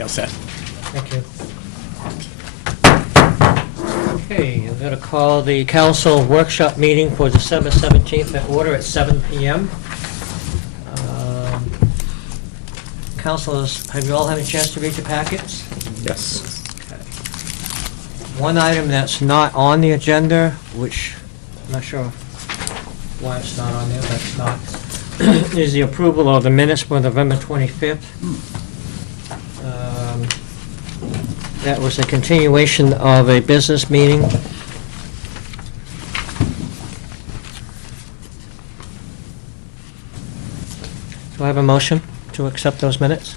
All set. Thank you. Okay, I'm going to call the council workshop meeting for December 17th in order at 7 p.m. Councilors, have you all had a chance to read your packets? Yes. Okay. One item that's not on the agenda, which I'm not sure why it's not on there, but it's not, is the approval of the minutes for November 25th. That was a continuation of a business meeting. Do I have a motion to accept those minutes?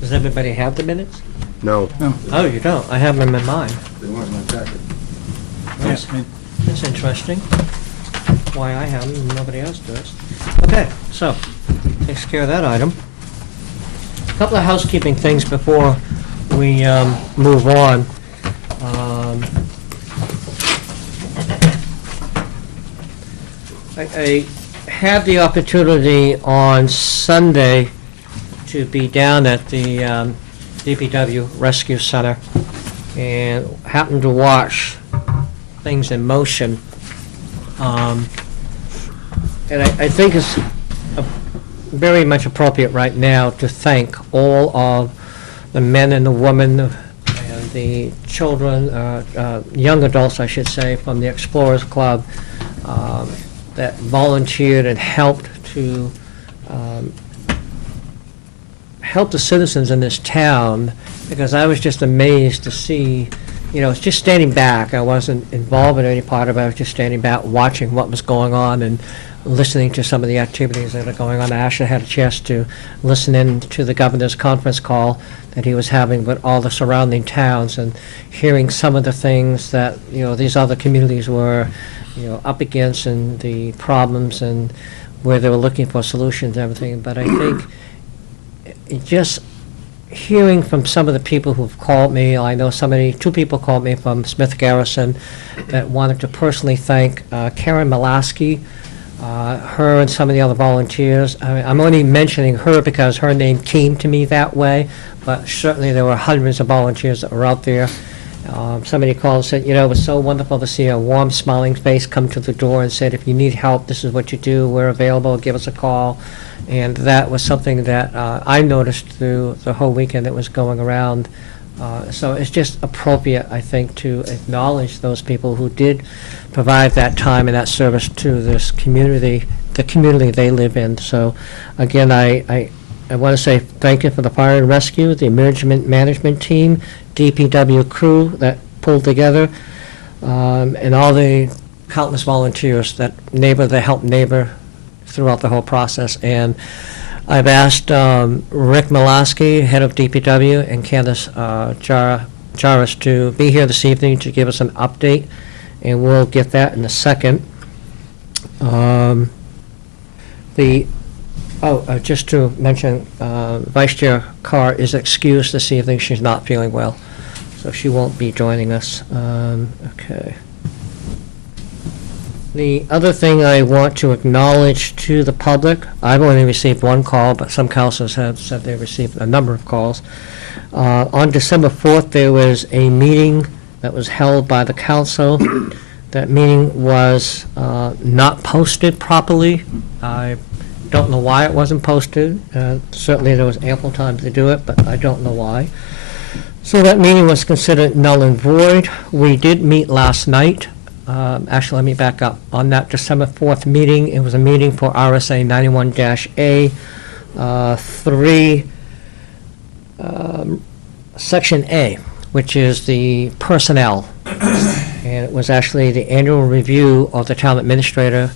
Does everybody have the minutes? No. Oh, you don't? I have them in mine. They weren't in my packet. That's that's interesting. Why I have them and nobody else does. Okay, so, takes care of that item. A couple of housekeeping things before we move on. I had the opportunity on Sunday to be down at the DPW Rescue Center and happened to watch things in motion. And I think it's very much appropriate right now to thank all of the men and the women and the children, young adults, I should say, from the Explorers Club that volunteered and helped to help the citizens in this town, because I was just amazed to see, you know, just standing back. I wasn't involved in any part of it. I was just standing back watching what was going on and listening to some of the activities that are going on. I actually had a chance to listen in to the governor's conference call that he was having with all the surrounding towns and hearing some of the things that, you know, these other communities were, you know, up against and the problems and where they were looking for solutions and everything. But I think just hearing from some of the people who've called me, I know two people called me from Smith Garrison that wanted to personally thank Karen Malasky, her and some of the other volunteers. I'm only mentioning her because her name came to me that way, but certainly there were hundreds of volunteers that were out there. Somebody called and said, you know, it was so wonderful to see a warm, smiling face come to the door and said, if you need help, this is what you do. We're available. Give us a call. And that was something that I noticed through the whole weekend that was going around. So it's just appropriate, I think, to acknowledge those people who did provide that time and that service to this community, the community they live in. So, again, I want to say thank you for the fire and rescue, the emergency management team, DPW crew that pulled together, and all the countless volunteers that helped neighbor throughout the whole process. And I've asked Rick Malasky, head of DPW, and Candace Jarvis to be here this evening to give us an update, and we'll get that in a second. Just to mention, Vice Chair Carr is excused this evening. She's not feeling well, so she won't be joining us. Okay. The other thing I want to acknowledge to the public, I've only received one call, but some councilors have said they received a number of calls. On December 4th, there was a meeting that was held by the council. That meeting was not posted properly. I don't know why it wasn't posted. Certainly there was ample time to do it, but I don't know why. So that meeting was considered null and void. We did meet last night. Actually, let me back up. On that December 4th meeting, it was a meeting for RSA 91-A 3, Section A, which is the personnel. And it was actually the annual review of the town administrator,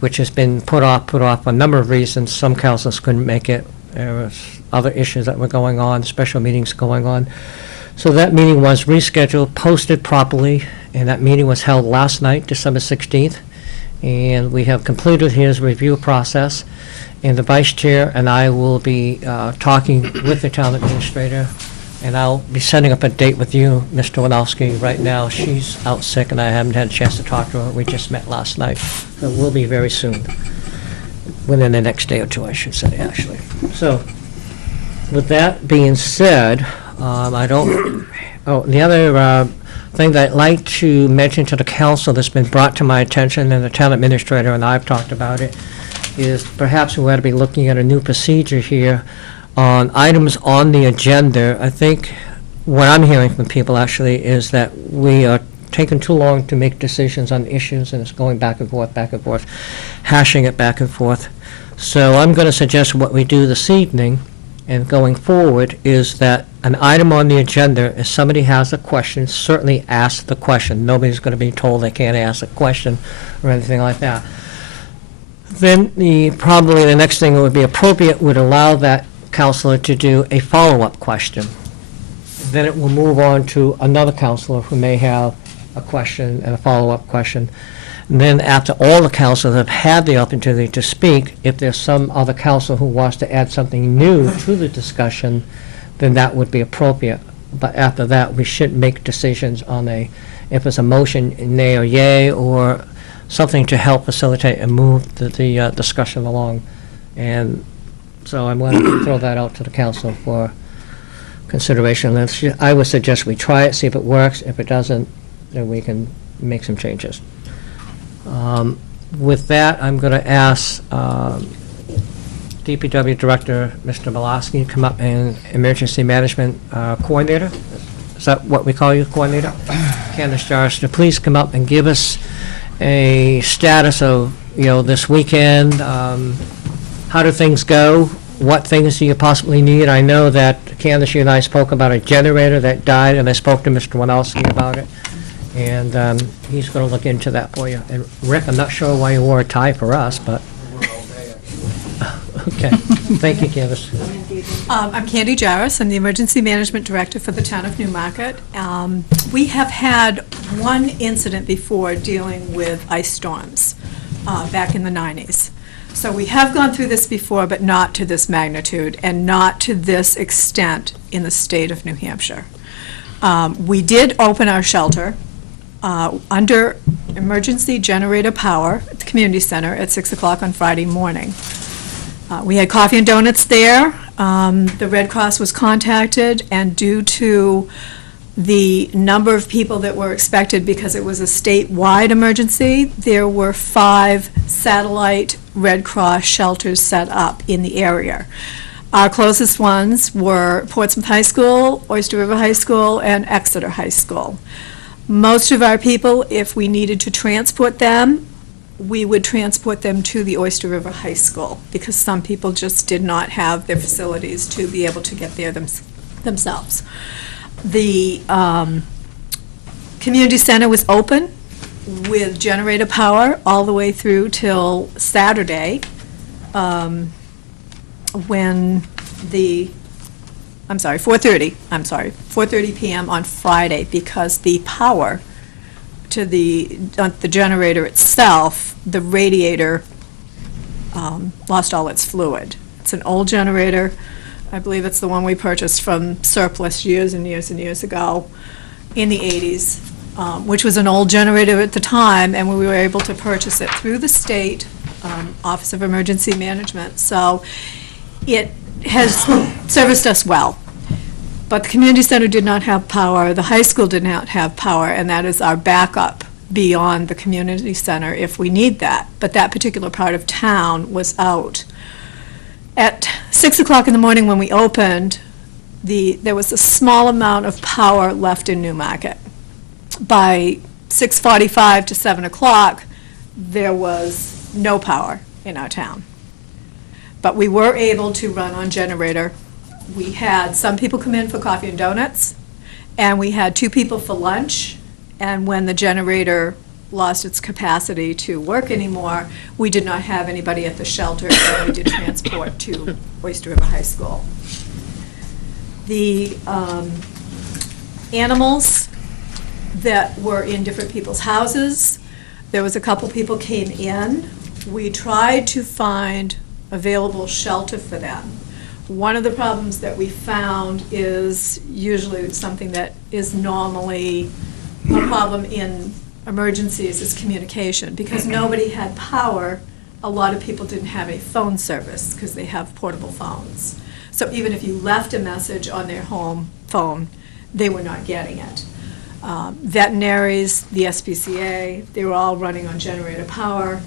which has been put off for a number of reasons. Some councils couldn't make it. There was other issues that were going on, special meetings going on. So that meeting was rescheduled, posted properly, and that meeting was held last night, December 16th. And we have completed his review process. And the vice chair and I will be talking with the town administrator, and I'll be setting up a date with you, Mr. Wanowski. Right now, she's out sick, and I haven't had a chance to talk to her. We just met last night. So we'll be very soon. within the next day or two, I should say, actually. So, with that being said, the other thing that I'd like to mention to the council that's been brought to my attention, and the town administrator and I have talked about it, is perhaps we ought to be looking at a new procedure here on items on the agenda. I think what I'm hearing from people actually is that we are taking too long to make decisions on issues, and it's going back and forth, hashing it back and forth. So I'm going to suggest what we do this evening and going forward is that an item on the agenda, if somebody has a question, certainly ask the question. Nobody's going to be told they can't ask a question or anything like that. Then probably the next thing that would be appropriate would allow that counselor to do a follow-up question. Then it will move on to another counselor who may have a question and a follow-up question. And then after all the counselors have had the opportunity to speak, if there's some other counselor who wants to add something new to the discussion, then that would be appropriate. But after that, we should make decisions on if it's a motion, nay or yay, or something to help facilitate and move the discussion along. And so I'm going to throw that out to the council for consideration. I would suggest we try it, see if it works. If it doesn't, then we can make some changes. With that, I'm going to ask DPW Director, Mr. Malosky, to come up, and Emergency Management Coordinator. Is that what we call you, Coordinator? Candace Jarvis, to please come up and give us a status of, this weekend. How do things go? What things do you possibly need? I know that Candace, you and I spoke about a generator that died, and I spoke to Mr. Wanowski about it. And he's going to look into that for you. And Rick, I'm not sure why you wore a tie for us, but. Okay. Thank you, Candace. I'm Candy Jarvis. I'm the Emergency Management Director for the town of Newmarket. We have had one incident before dealing with ice storms back in the 90s. So we have gone through this before, but not to this magnitude and not to this extent in the state of New Hampshire. We did open our shelter under emergency generator power at the community center at 6 o'clock on Friday morning. We had coffee and donuts there. The Red Cross was contacted, and due to the number of people that were expected, because it was a statewide emergency, there were 5 satellite Red Cross shelters set up in the area. Our closest ones were Portsmouth High School, Oyster River High School, and Exeter High School. Most of our people, if we needed to transport them, we would transport them to the Oyster River High School, because some people just did not have their facilities to be able to get there themselves. The community center was open with generator power all the way through till Saturday, when 4:30 p.m. on Friday, because the power to the generator itself, the radiator lost all its fluid. It's an old generator. I believe it's the one we purchased from surplus years and years and years ago in the 80s, which was an old generator at the time, and we were able to purchase it through the state Office of Emergency Management. So it has serviced us well. But the community center did not have power, the high school did not have power, and that is our backup beyond the community center if we need that. But that particular part of town was out. At 6 o'clock in the morning when we opened, there was a small amount of power left in Newmarket. By 6:45 to 7 o'clock, there was no power in our town. But we were able to run on generator. We had some people come in for coffee and donuts, and we had 2 people for lunch, and when the generator lost its capacity to work anymore, we did not have anybody at the shelter, and we did transport to Oyster River High School. The animals that were in different people's houses, there was a couple people came in. We tried to find available shelter for them. One of the problems that we found is usually something that is normally a problem in emergencies is communication, because nobody had power a lot of people didn't have any phone service because they have portable phones. So even if you left a message on their home phone, they were not getting it. Veterinaries, the SPCA, they were all running on generator power.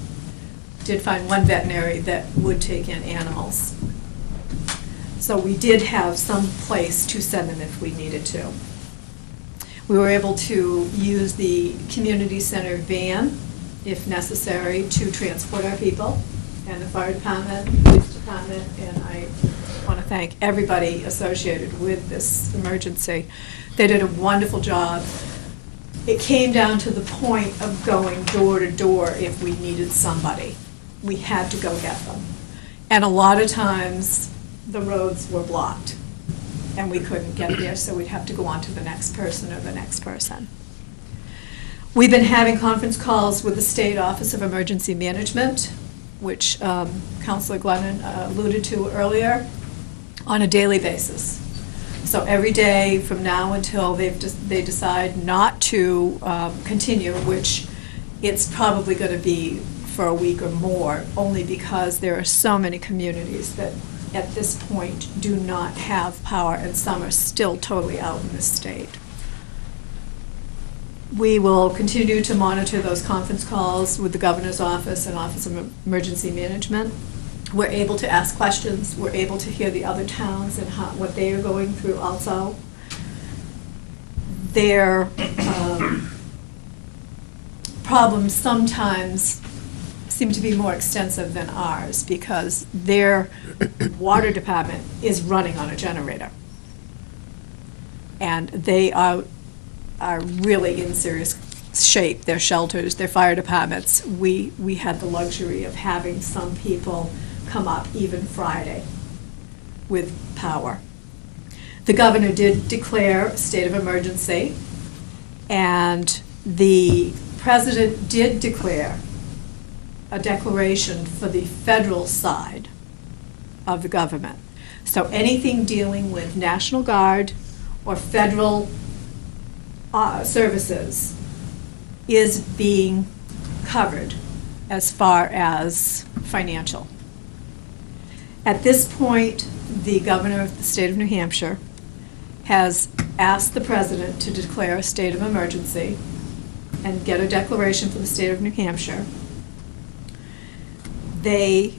Did find one veterinary that would take in animals. So we did have some place to send them if we needed to. We were able to use the community center van, if necessary, to transport our people, and the fire department, police department, and I want to thank everybody associated with this emergency. They did a wonderful job. It came down to the point of going door to door if we needed somebody. We had to go get them. And a lot of times, the roads were blocked, and we couldn't get there, so we'd have to go on to the next person or the next person. We've been having conference calls with the State Office of Emergency Management, which Councilor Glennon alluded to earlier, on a daily basis. So every day from now until they decide not to continue, which it's probably going to be for a week or more, only because there are so many communities that at this point do not have power, and some are still totally out in this state. We will continue to monitor those conference calls with the Governor's Office and Office of Emergency Management. We're able to ask questions. We're able to hear the other towns and what they are going through also. Their problems sometimes seem to be more extensive than ours because their water department is running on a generator. And they are really in serious shape. Their shelters, their fire departments. We had the luxury of having some people come up even Friday with power. The governor did declare a state of emergency, and the president did declare a declaration for the federal side of the government. So anything dealing with National Guard or federal services is being covered as far as financial. At this point, the governor of the state of New Hampshire has asked the president to declare a state of emergency and get a declaration for the state of New Hampshire. They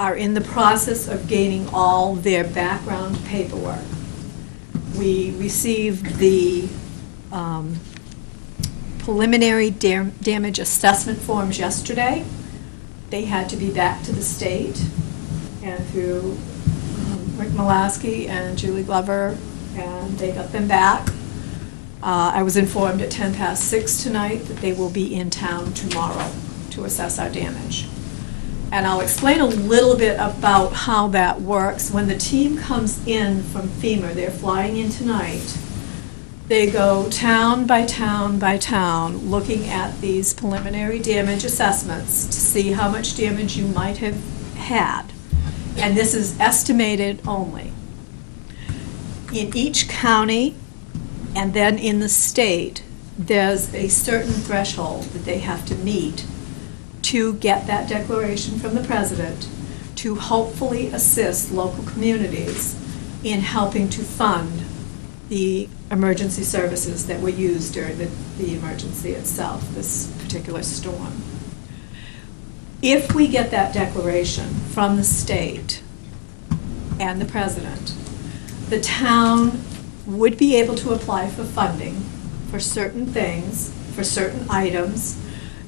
are in the process of gaining all their background paperwork. We received the preliminary damage assessment forms yesterday. They had to be back to the state, and through Rick Mulaski and Julie Glover, and they got them back. I was informed at 6:10 tonight that they will be in town tomorrow to assess our damage. And I'll explain a little bit about how that works. When the team comes in from FEMA, they're flying in tonight, they go town by town by town, looking at these preliminary damage assessments to see how much damage you might have had. And this is estimated only. In each county and then in the state, there's a certain threshold that they have to meet to get that declaration from the president to hopefully assist local communities in helping to fund the emergency services that were used during the emergency itself, this particular storm. If we get that declaration from the state and the president, the town would be able to apply for funding for certain things, for certain items,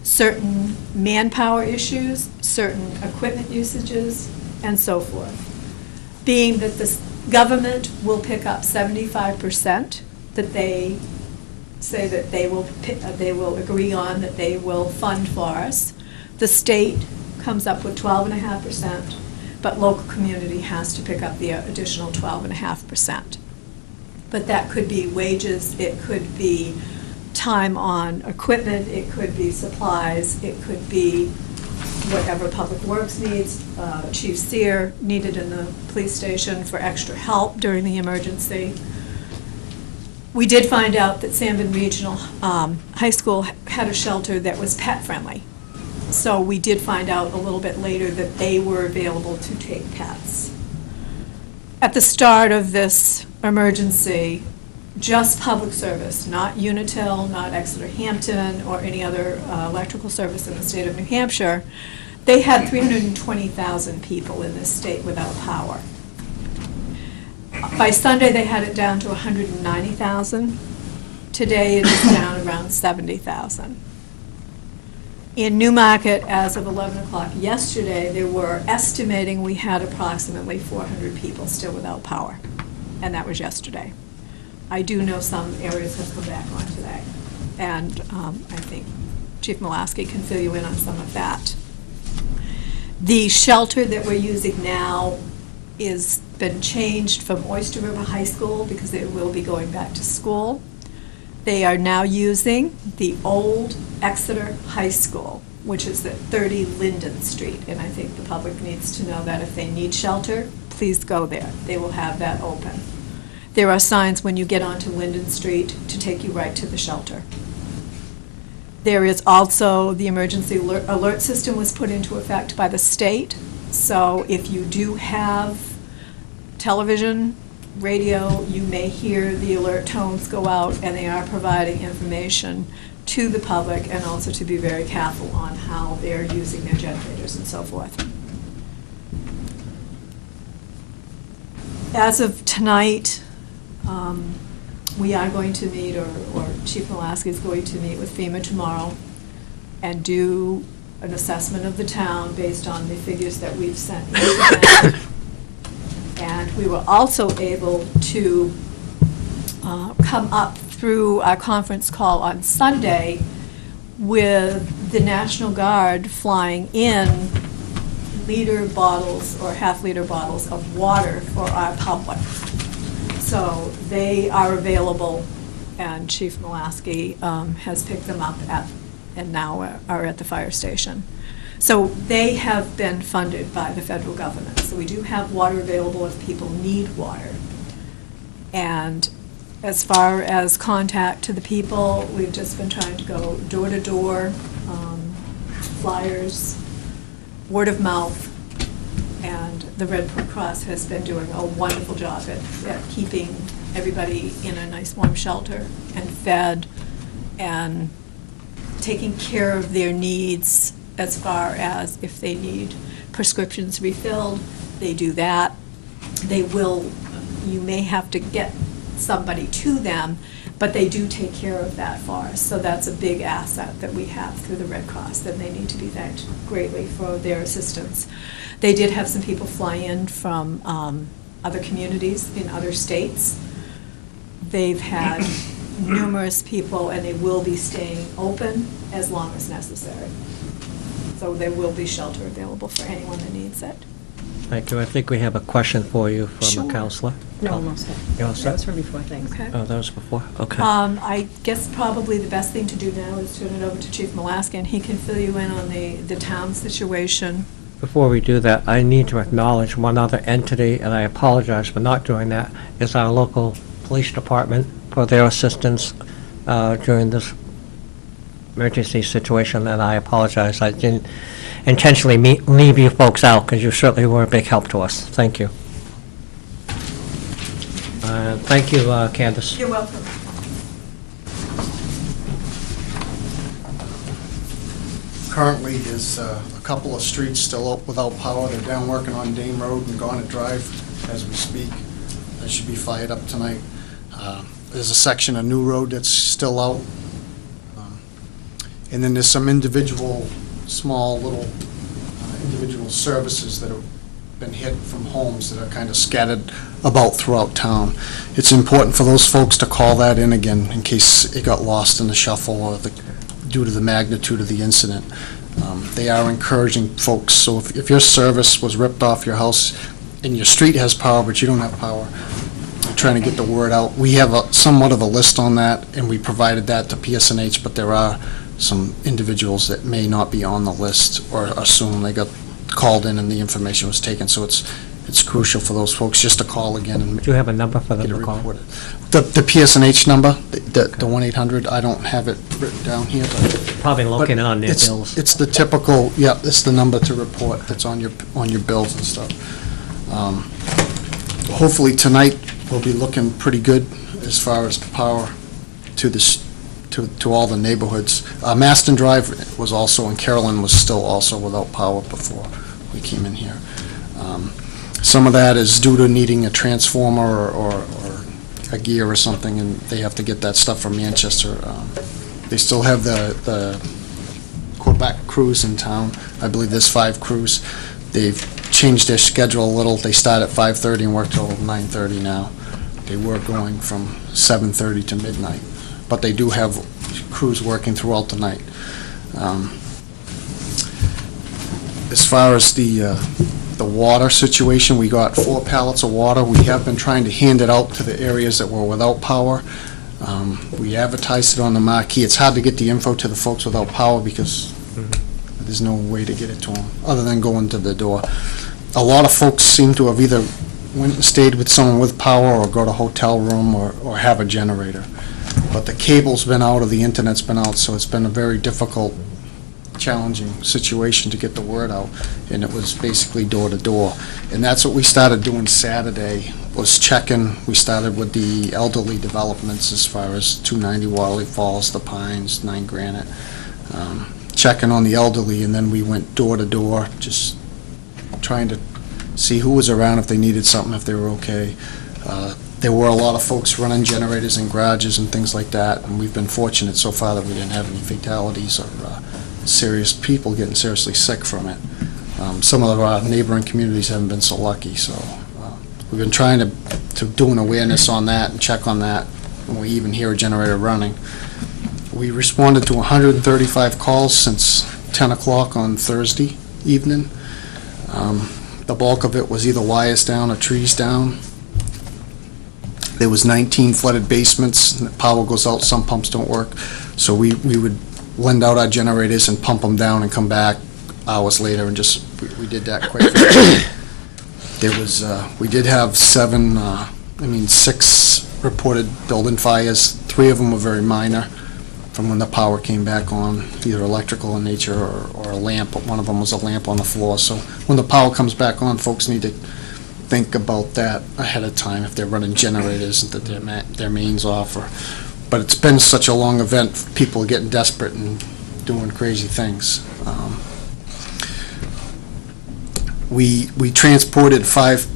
certain manpower issues, certain equipment usages, and so forth. Being that the government will pick up 75% that they say that they will agree on, that they will fund for us. The state comes up with 12.5%, but local community has to pick up the additional 12.5%. But that could be wages, it could be time on equipment, it could be supplies, it could be whatever Public Works needs. Chief Sear needed in the police station for extra help during the emergency. We did find out that Sanborn Regional High School had a shelter that was pet friendly. So we did find out a little bit later that they were available to take pets. At the start of this emergency, just public service, not Unitil, not Exeter Hampton, or any other electrical service in the state of New Hampshire, they had 320,000 people in this state without power. By Sunday, they had it down to 190,000. Today, it is down around 70,000. In Newmarket, as of 11 o'clock yesterday, they were estimating we had approximately 400 people still without power, and that was yesterday. I do know some areas have come back on today, and I think Chief Mulaski can fill you in on some of that. The shelter that we're using now is been changed from Oyster River High School because they will be going back to school. They are now using the old Exeter High School, which is at 30 Linden Street, and I think the public needs to know that if they need shelter, please go there. They will have that open. There are signs when you get onto Linden Street to take you right to the shelter. There is also the emergency alert system was put into effect by the state, so if you do have television, radio, you may hear the alert tones go out, and they are providing information to the public, and also to be very careful on how they're using their generators and so forth. As of tonight, we are going to meet, or Chief Mulaski is going to meet with FEMA tomorrow and do an assessment of the town based on the figures that we've sent into them. And we were also able to come up through our conference call on Sunday with the National Guard flying in liter bottles or half-liter bottles of water for our public. So they are available, and Chief Mulaski has picked them up and now are at the fire station. So they have been funded by the federal government. So we do have water available if people need water. And as far as contact to the people, we've just been trying to go door to door, flyers, word of mouth, and the Red Cross has been doing a wonderful job at keeping everybody in a nice warm shelter and fed and taking care of their needs. As far as if they need prescriptions refilled, they do that. They will, you may have to get somebody to them, but they do take care of that for us. So that's a big asset that we have through the Red Cross, and they need to be thanked greatly for their assistance. They did have some people fly in from other communities in other states. They've had numerous people, and they will be staying open as long as necessary. So there will be shelter available for anyone that needs it. Thank you. I think we have a question for you from Sure. a counselor. No, I'm all set. You all set? That was from before, thanks. Okay. Oh, that was before? Okay. I guess probably the best thing to do now is turn it over to Chief Mulaski, and he can fill you in on the town situation. Before we do that, I need to acknowledge one other entity, and I apologize for not doing that, is our local police department for their assistance during this emergency situation, and I apologize. I didn't intentionally leave you folks out, because you certainly were a big help to us. Thank you. Thank you, Candace. You're welcome. Currently, there's a couple of streets still up without power. They're down working on Dane Road and Garnet Drive as we speak. That should be fired up tonight. There's a section of New Road that's still out. And then there's some individual, small little individual services that have been hit from homes that are kind of scattered about throughout town. It's important for those folks to call that in again in case it got lost in the shuffle or due to the magnitude of the incident. They are encouraging folks, so if your service was ripped off your house and your street has power but you don't have power, they're trying to get the word out. We have somewhat of a list on that, and we provided that to PSNH, but there are some individuals that may not be on the list or assume they got called in and the information was taken, so it's crucial for those folks just to call again and Do you have a number for them get it to call? reported. The PSNH number, the 1-800, I don't have it written down here, but probably looking on their It's- bills. It's the typical, yeah, it's the number to report that's on your bills and stuff. Hopefully tonight, we'll be looking pretty good as far as power to this, to all the neighborhoods. Maston Drive was also, and Carolyn was still also without power before we came in here. Some of that is due to needing a transformer or a gear or something, and they have to get that stuff from Manchester. They still have the Quebec crews in town. I believe there's 5 crews. They've changed their schedule a little. They start at 5:30 and work till 9:30 now. They were going from 7:30 to midnight, but they do have crews working throughout the night. As far as the water situation, we got 4 pallets of water. We have been trying to hand it out to the areas that were without power. We advertised it on the marquee. It's hard to get the info to the folks without power because there's no way to get it to them, other than going to the door. A lot of folks seem to have either went and stayed with someone with power or got a hotel room or have a generator. But the cable's been out or the internet's been out, so it's been a very difficult, challenging situation to get the word out, and it was basically door to door. And that's what we started doing Saturday, was checking. We started with the elderly developments as far as 290 Waterley Falls, the Pines, 9 Granite, checking on the elderly, and then we went door to door, just trying to see who was around, if they needed something, if they were okay. There were a lot of folks running generators in garages and things like that, and we've been fortunate so far that we didn't have any fatalities or serious people getting seriously sick from it. Some of our neighboring communities haven't been so lucky, so we've been trying to do an awareness on that and check on that when we even hear a generator running. We responded to 135 calls since 10 o'clock on Thursday evening. The bulk of it was either wires down or trees down. There was 19 flooded basements. Power goes out, some pumps don't work. So we would lend out our generators and pump them down and come back hours later, and just, we did that quickly. There was, we did have 6 reported building fires. 3 of them were very minor from when the power came back on, either electrical in nature or a lamp. One of them was a lamp on the floor. So when the power comes back on, folks need to think about that ahead of time if they're running generators and that their mains off. But it's been such a long event, people are getting desperate and doing crazy things. We transported 5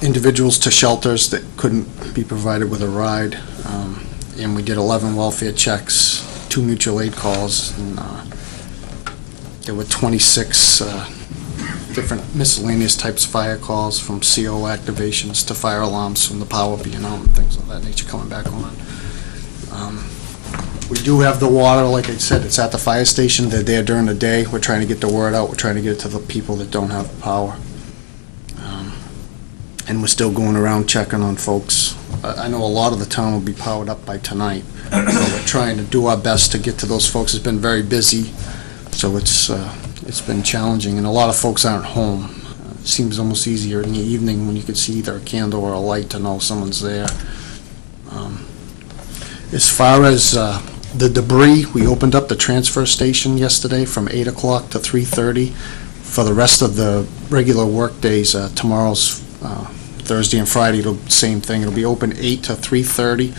individuals to shelters that couldn't be provided with a ride, and we did 11 welfare checks, 2 mutual aid calls, and there were 26 different miscellaneous types of fire calls, from CO activations to fire alarms from the power being out and things of that nature coming back on. We do have the water, like I said, it's at the fire station. They're there during the day. We're trying to get the word out. We're trying to get it to the people that don't have power. And we're still going around checking on folks. I know a lot of the town will be powered up by tonight. So we're trying to do our best to get to those folks. It's been very busy, so it's been challenging, and a lot of folks aren't home. It seems almost easier in the evening when you could see either a candle or a light to know someone's there. As far as the debris, we opened up the transfer station yesterday from 8 o'clock to 3:30. For the rest of the regular work days, tomorrow's Thursday and Friday, same thing. It'll be open 8 to 3:30.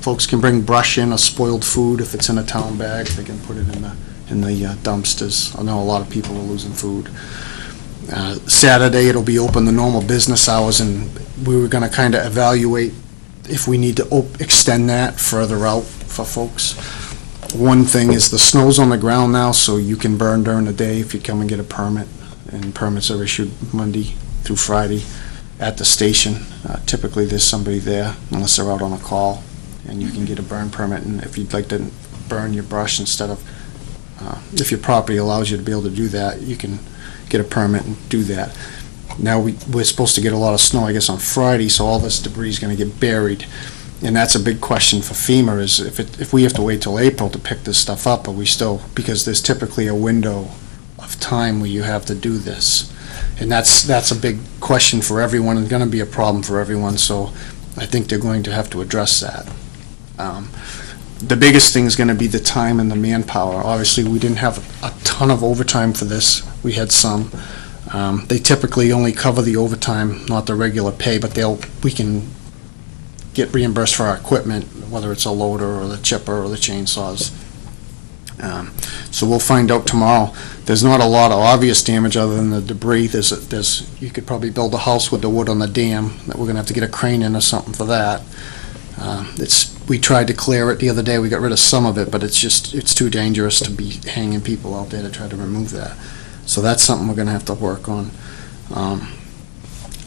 Folks can bring brush in or spoiled food if it's in a town bag. They can put it in the dumpsters. I know a lot of people are losing food. Saturday, it'll be open the normal business hours, and we were going to kind of evaluate if we need to extend that further out for folks. One thing is the snow's on the ground now, so you can burn during the day if you come and get a permit, and permits are issued Monday through Friday at the station. Typically, there's somebody there, unless they're out on a call, and you can get a burn permit. And if you'd like to burn your brush instead of, if your property allows you to be able to do that, you can get a permit and do that. Now, we're supposed to get a lot of snow, I guess, on Friday, so all this debris is going to get buried. And that's a big question for FEMA, is if we have to wait till April to pick this stuff up, but we still, because there's typically a window of time where you have to do this. And that's a big question for everyone, and going to be a problem for everyone, so I think they're going to have to address that. The biggest thing is gonna be the time and the manpower. Obviously, we didn't have a ton of overtime for this. We had some. They typically only cover the overtime, not the regular pay, but we can get reimbursed for our equipment, whether it's a loader or the chipper or the chainsaws. So we'll find out tomorrow. There's not a lot of obvious damage other than the debris. You could probably build a house with the wood on the dam, that we're gonna have to get a crane in or something for that. We tried to clear it the other day, we got rid of some of it, but it's too dangerous to be hanging people out there to try to remove that. So that's something we're gonna have to work on.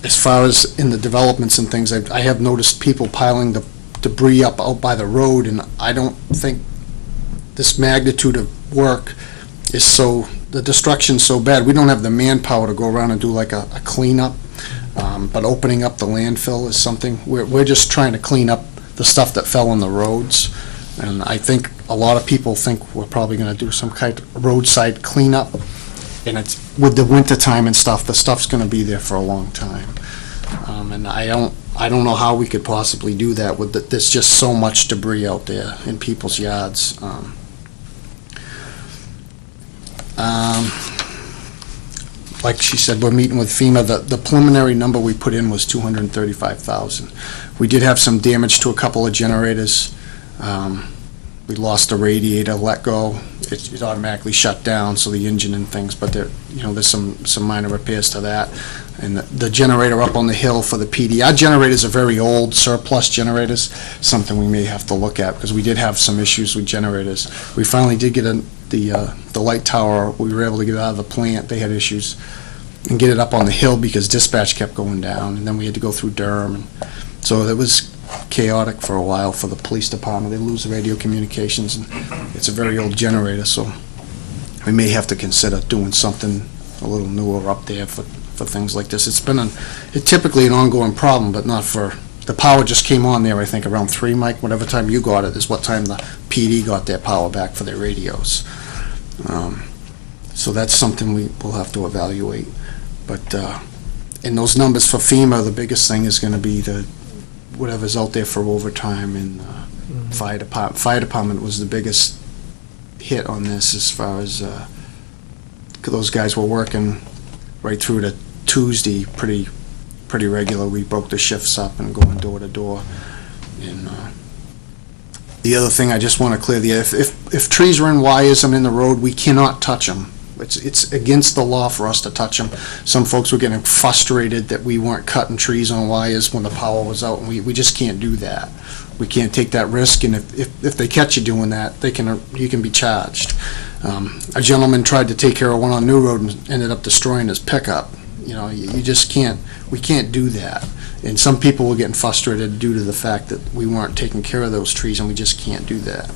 As far as in the developments and things, I have noticed people piling the debris up out by the road, and I don't think this magnitude of work is the destruction's so bad, we don't have the manpower to go around and do like a cleanup. But opening up the landfill is something, we're just trying to clean up the stuff that fell on the roads. And I think a lot of people think we're probably gonna do some kind of roadside cleanup. And it's, with the winter time and stuff, the stuff's gonna be there for a long time. And I don't know how we could possibly do that there's just so much debris out there in people's yards. Like she said, we're meeting with FEMA. The preliminary number we put in was $235,000. We did have some damage to a couple of generators. We lost a radiator, let go. It automatically shut down, so the engine and things, but there's some minor repairs to that. And the generator up on the hill for the PD, our generators are very old, surplus generators, something we may have to look at, because we did have some issues with generators. We finally did get the light tower, we were able to get it out of the plant, they had issues, and get it up on the hill because dispatch kept going down, and then we had to go through Durham. And so it was chaotic for a while for the police department. They lose the radio communications, and it's a very old generator, so we may have to consider doing something a little newer up there for things like this. It's been typically an ongoing problem, but not for, the power just came on there, I think, around 3, Mike, whatever time you got it is what time the PD got their power back for their radios. So that's something we will have to evaluate. But in those numbers for FEMA, the biggest thing is going to be whatever's out there for overtime and fire department. Fire department was the biggest hit on this, as far as those guys were working right through to Tuesday pretty regular. We broke the shifts up and going door to door. And the other thing I just want to clear the air, if trees are in wires and in the road, we cannot touch them. It's against the law for us to touch them. Some folks were getting frustrated that we weren't cutting trees on wires when the power was out, and we just can't do that. We can't take that risk, and if they catch you doing that, you can be charged. A gentleman tried to take care of one on New Road and ended up destroying his pickup. You just can't, we can't do that. And some people were getting frustrated due to the fact that we weren't taking care of those trees, and we just can't do that.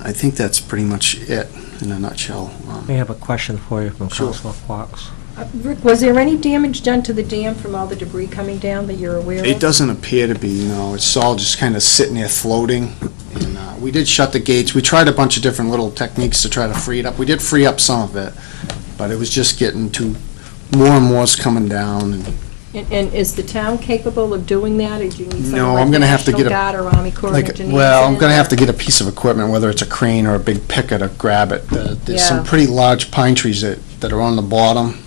I think that's pretty much it in a nutshell. I have a question for you from Sure. Councilor Fox. Rick, was there any damage done to the dam from all the debris coming down that you're aware of? It doesn't appear to be, no. It's all just kind of sitting there floating. And we did shut the gates. We tried a bunch of different little techniques to try to free it up. We did free up some of it, but it was just getting to, more and more is coming down. And is the town capable of doing that, or do you need No, someone like I'm gonna have to National get a- Guard or Army Corps of Engineers? Well, I'm in? going to have to get a piece of equipment, whether it's a crane or a big picker to grab it. There's some Yeah. pretty large pine trees that are on the bottom.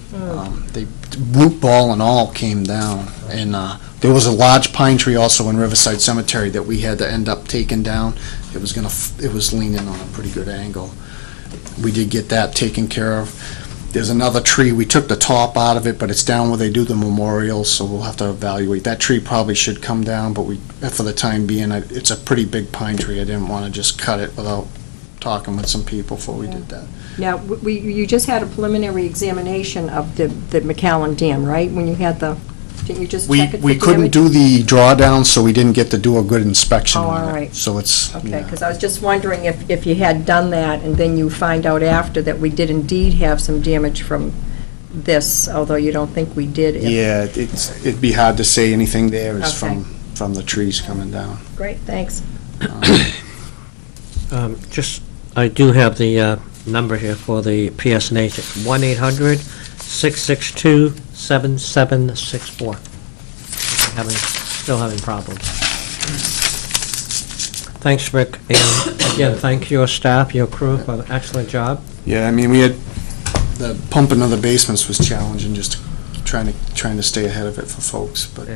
They, root ball and all came down. And there was a large pine tree also in Riverside Cemetery that we had to end up taking down. It was leaning on a pretty good angle. We did get that taken care of. There's another tree, we took the top out of it, but it's down where they do the memorials, so we'll have to evaluate. That tree probably should come down, but for the time being, it's a pretty big pine tree. I didn't want to just cut it without talking with some people before we did that. Now, you just had a preliminary examination of the McAllen Dam, right? When you had didn't you just check it for We couldn't damage? do the drawdown, so we didn't get to do a good inspection Oh, on it. all right. So it's, Okay, yeah. because I was just wondering if you had done that, and then you find out after that we did indeed have some damage from this, although you don't think we did. Yeah, it'd be hard to say anything there is Okay. from the trees coming down. Great, thanks. I do have the number here for the PSNH, 1-800-662-7764. Still having problems. Thanks, Rick, and again, thank your staff, your crew for an excellent job. Yeah, I mean, we had, the pumping of the basements was challenging, just trying to stay ahead of it for folks, but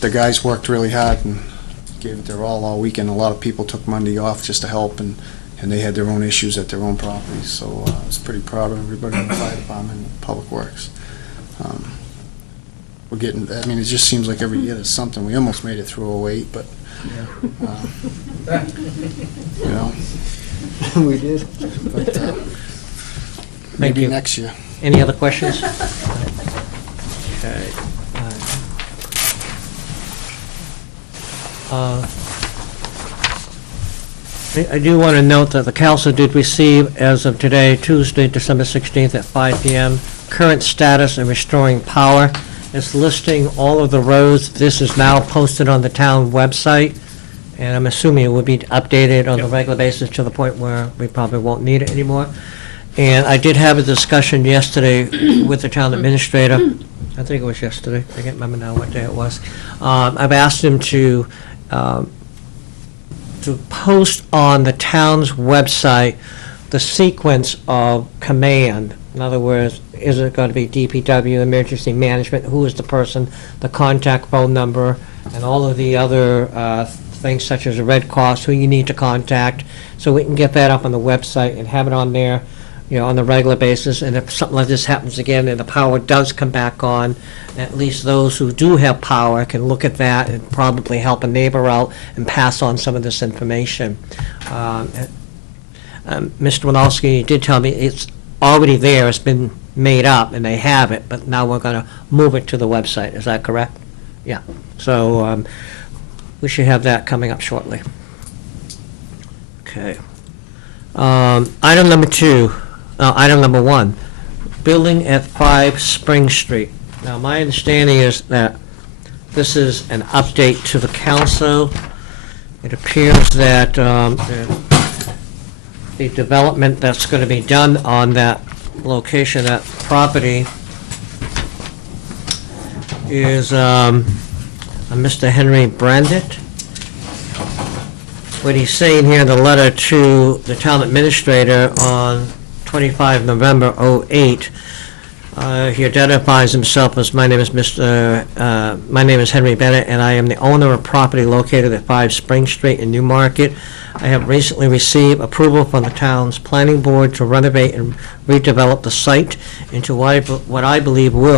the guys worked really hard and gave it their all weekend. A lot of people took Monday off just to help, and they had their own issues at their own properties, so I was pretty proud of everybody in the fire department and Public Works. We're getting, I mean, it just seems like every year there's something. We almost made it through '08, but, you know. We did. But, Thank maybe you. next year. Any other questions? Okay. I do want to note that the council did receive, as of today, Tuesday, December 16th at 5 p.m., current status of restoring power. It's listing all of the roads. This is now posted on the town website, and I'm assuming it will be updated on a regular basis to the point where we probably won't need it anymore. And I did have a discussion yesterday with the town administrator. I think it was yesterday. I can't remember now what day it was. I've asked him to post on the town's website the sequence of command. In other words, is it going to be DPW, emergency management, who is the person, the contact phone number, and all of the other things such as the Red Cross, who you need to contact, so we can get that up on the website and have it on there, you know, on the regular basis. And if something like this happens again and the power does come back on, at least those who do have power can look at that and probably help a neighbor out and pass on some of this information. Mr. Winalski did tell me it's already there, it's been made up, and they have it, but now we're going to move it to the website. Is that correct? Yeah. So we should have that coming up shortly. Okay. Item number one, building at 5 Spring Street. Now, my understanding is that this is an update to the council. It appears that the development that's going to be done on that location, that property, is Mr. Henry Brandit. What he's saying here in the letter to the town administrator on 25 November '08, he identifies himself as, my name is Henry Bennett, and I am the owner of property located at 5 Spring Street in Newmarket. I have recently received approval from the town's planning board to renovate and redevelop the site into what I believe we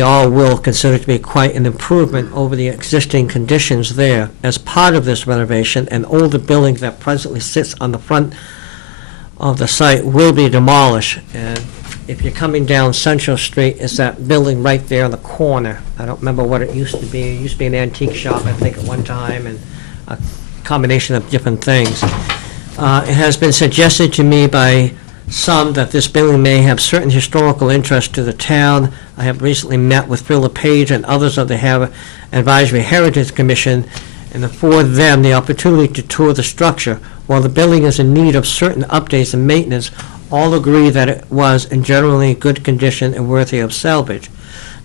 all will consider to be quite an improvement over the existing conditions there. As part of this renovation, an older building that presently sits on the front of the site will be demolished. And if you're coming down Central Street, it's that building right there in the corner. I don't remember what it used to be. It used to be an antique shop, I think, at one time, and a combination of different things. It has been suggested to me by some that this building may have certain historical interest to the town. I have recently met with Phil LePage and others of the Advisory Heritage Commission and afford them the opportunity to tour the structure. While the building is in need of certain updates and maintenance, all agree that it was in generally good condition and worthy of salvage.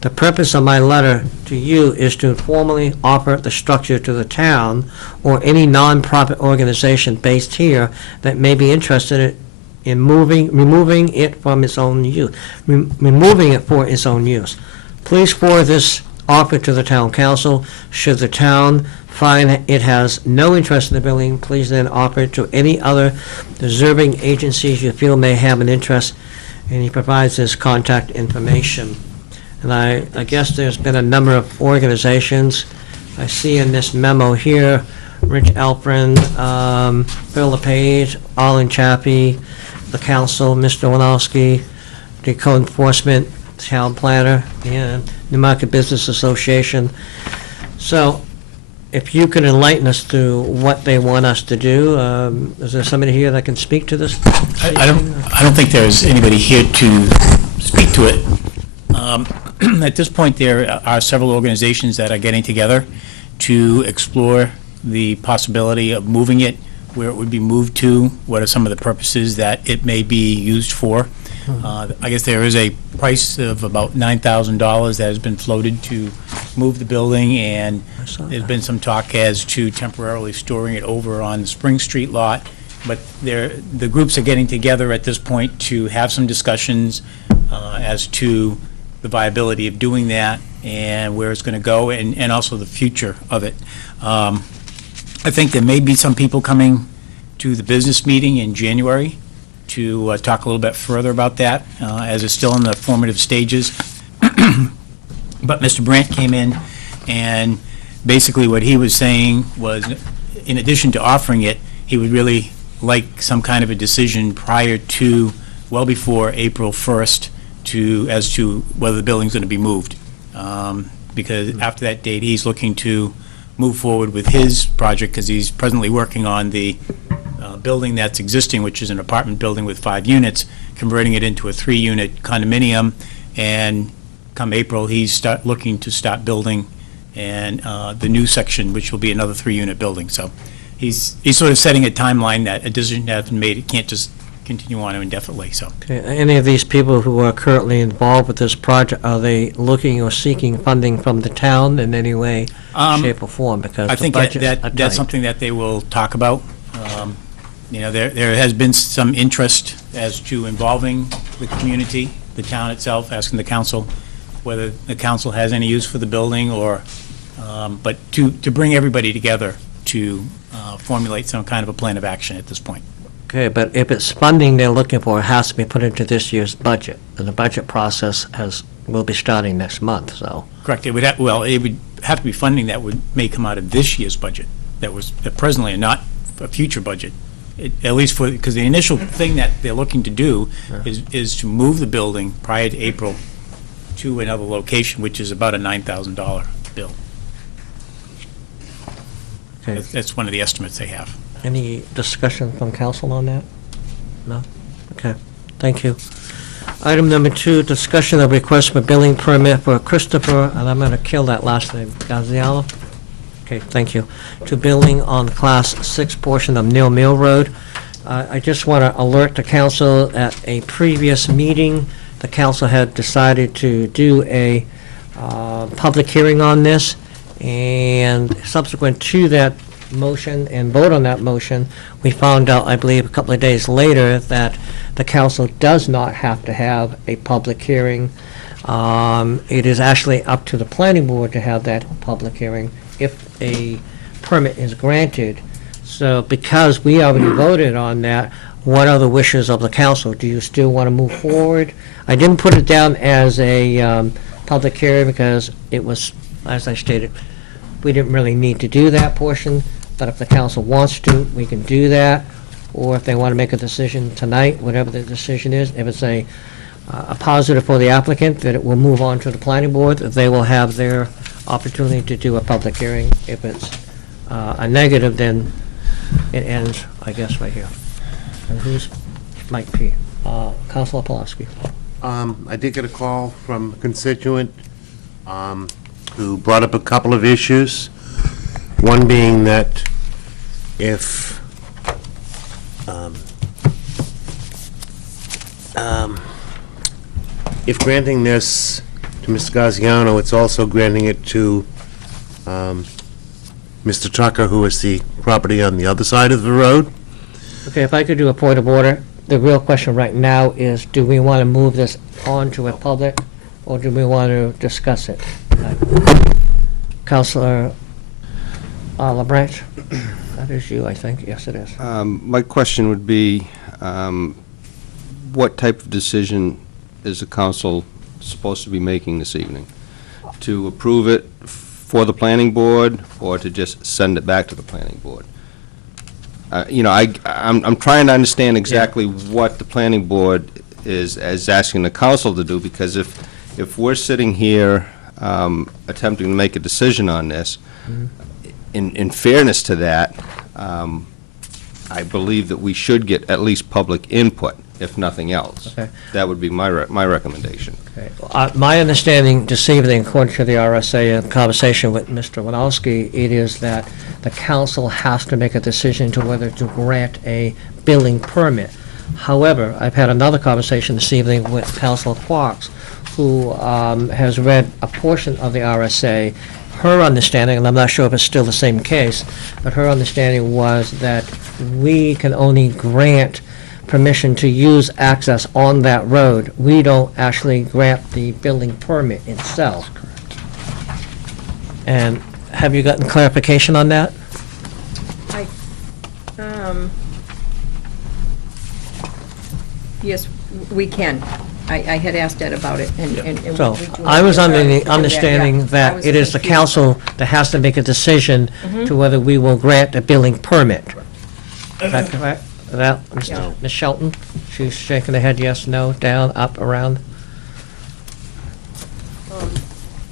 The purpose of my letter to you is to formally offer the structure to the town or any non-profit organization based here that may be interested in removing it from its own use, removing it for its own use. Please forward this offer to the town council. Should the town find it has no interest in the building, please then offer it to any other deserving agencies you feel may have an interest, and he provides his contact information. And I guess there's been a number of organizations. I see in this memo here, Rich Alprin, Phil LePage, Arlen Chappie, the council, Mr. Winalski, the code enforcement, town planner, and Newmarket Business Association. So if you could enlighten us to what they want us to do, is there somebody here that can speak to this? I don't think there's anybody here to speak to it. At this point, there are several organizations that are getting together to explore the possibility of moving it, where it would be moved to, what are some of the purposes that it may be used for. I guess there is a price of about $9,000 that has been floated to move the building, and I saw there's that. been some talk as to temporarily storing it over on the Spring Street lot. But the groups are getting together at this point to have some discussions as to the viability of doing that and where it's going to go, and also the future of it. I think there may be some people coming to the business meeting in January to talk a little bit further about that, as it's still in the formative stages. But Mr. Brandt came in, and basically what he was saying was, in addition to offering it, he would really like some kind of a decision prior to, well before April 1st, as to whether the building's going to be moved. Because after that date, he's looking to move forward with his project, because he's presently working on the building that's existing, which is an apartment building with 5 units, converting it into a 3-unit condominium, and come April, he's looking to start building and the new section, which will be another 3-unit building. So he's sort of setting a timeline that a decision has been made. It can't just continue on indefinitely, so. Okay, any of these people who are currently involved with this project, are they looking or seeking funding from the town in any way, shape, or form? Because I the think budgets are that's tight. something that they will talk about. There has been some interest as to involving the community, the town itself, asking the council whether the council has any use for the building, or, but to bring everybody together to formulate some kind of a plan of action at this point. Okay, but if it's funding they're looking for, it has to be put into this year's budget, and the budget process will be starting next month, so. Correct. It would it would have to be funding that may come out of this year's budget, that presently are not a future budget. At least because the initial thing that they're looking to do is to move the building prior to April to another location, which is about a $9,000 bill. Okay. That's one of the estimates they have. Any discussion from council on that? No? Okay, thank you. Item number 2, discussion of request for billing permit for Christopher, and I'm going to kill that last name, Gaziano? Okay, thank you. To billing on Class 6 portion of Mill Mill Road. I just want to alert the council, at a previous meeting, the council had decided to do a public hearing on this, and subsequent to that motion and vote on that motion, we found out, I believe, a couple of days later, that the council does not have to have a public hearing. It is actually up to the planning board to have that public hearing if a permit is granted. So because we already voted on that, what are the wishes of the council? Do you still want to move forward? I didn't put it down as a public hearing because it was, as I stated, we didn't really need to do that portion, but if the council wants to, we can do that. Or if they want to make a decision tonight, whatever the decision is, if it's a positive for the applicant, that it will move on to the planning board, that they will have their opportunity to do a public hearing. If it's a negative, then it ends, I guess, right here. And who's Mike P.? Councilor Pulaski. I did get a call from a constituent who brought up a couple of issues. One being that if granting this to Mr. Gaziano, it's also granting it to Mr. Tucker, who is the property on the other side of the road. Okay, if I could do a point of order, the real question right now is, do we want to move this on to a public, or do we want to discuss it? Councilor LaBranch, that is you, I think. Yes, it is. My question would be, what type of decision is the council supposed to be making this evening? To approve it for the planning board, or to just send it back to the planning board? I'm trying to understand exactly what the planning board is asking the council to do, because if we're sitting here attempting to make a decision on this, in fairness to that, I believe that we should get at least public input, if nothing else. Okay. That would be my recommendation. Okay. My understanding this evening, according to the RSA and conversation with Mr. Winowski, it is that the council has to make a decision to whether to grant a building permit. However, I've had another conversation this evening with Councilor Quarks, who has read a portion of the RSA. Her understanding, and I'm not sure if it's still the same case, but her understanding was that we can only grant permission to use access on that road. We don't actually grant the building permit itself. And have you gotten clarification on that? Yes, we can. I had asked Ed about it, and So, we do I was have under to the do that, understanding yeah. I that was it is the confused. council that has to make a decision to whether we will grant a building permit. Is that correct? That, Yeah. Ms. Shelton? She's shaking her head yes, no, down, up, around?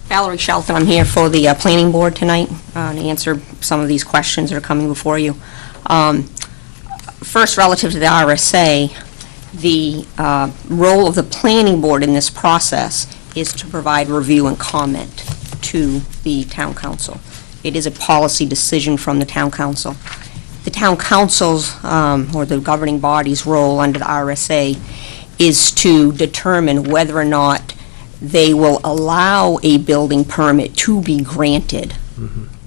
Valerie Shelton, I'm here for the Planning Board tonight to answer some of these questions that are coming before you. First, relative to the RSA, the role of the Planning Board in this process is to provide review and comment to the Town Council. It is a policy decision from the Town Council. The Town Council's, or the governing body's role under the RSA is to determine whether or not they will allow a building permit to be granted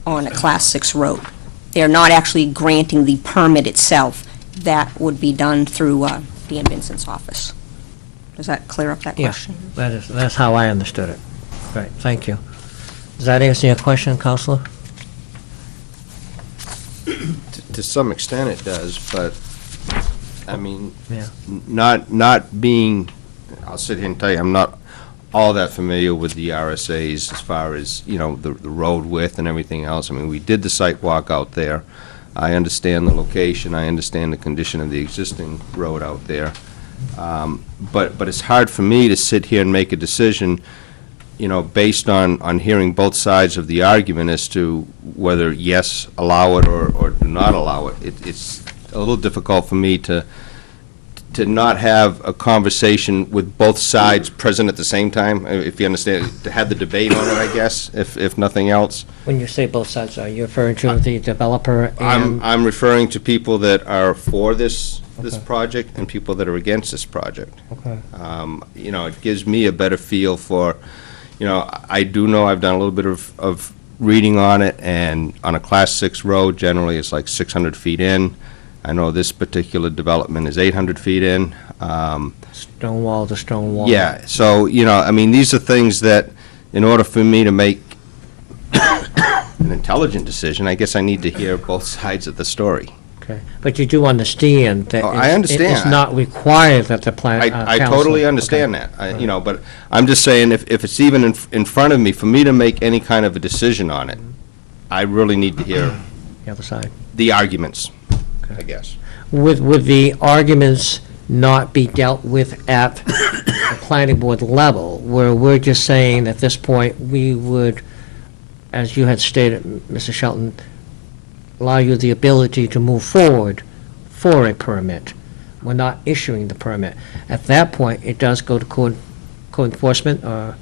on a Class 6 road. They're not actually granting the permit itself. That would be done through Dan Vincent's office. Does that clear up that Yeah. question? That's how I understood it. Right, thank you. Does that answer your question, Counselor? To some extent it does, but, I mean, Yeah. not being, I'll sit here and tell you, I'm not all that familiar with the RSA's as far as, you know, the road width and everything else. I mean, we did the site walk out there. I understand the location, I understand the condition of the existing road out there. But it's hard for me to sit here and make a decision, you know, based on hearing both sides of the argument as to whether, yes, allow it or do not allow it. It's a little difficult for me to not have a conversation with both sides present at the same time, if you understand, to have the debate on it, I guess, if nothing else. When you say both sides, are you referring to the developer and? I'm referring to people that are for this Okay. project and people that are against this project. Okay. You know, it gives me a better feel for, you know, I do know I've done a little bit of reading on it, and on a Class 6 road, generally it's like 600 feet in. I know this particular development is 800 feet in. Stone wall to stone wall. Yeah, so, you know, I mean, these are things that, in order for me to make an intelligent decision, I guess I need to hear both sides of the story. Okay, but you do understand that Oh, I it is understand. not required that the plan, I council- totally understand okay. that, you know, but I'm just saying, if it's even in front of me, for me to make any kind of a decision on it, I really need to hear The other side. the arguments, Okay. I guess. Would the arguments not be dealt with at the planning board level, where we're just saying at this point, we would, as you had stated, Mr. Shelton, allow you the ability to move forward for a permit? We're not issuing the permit. At that point, it does go to code enforcement, code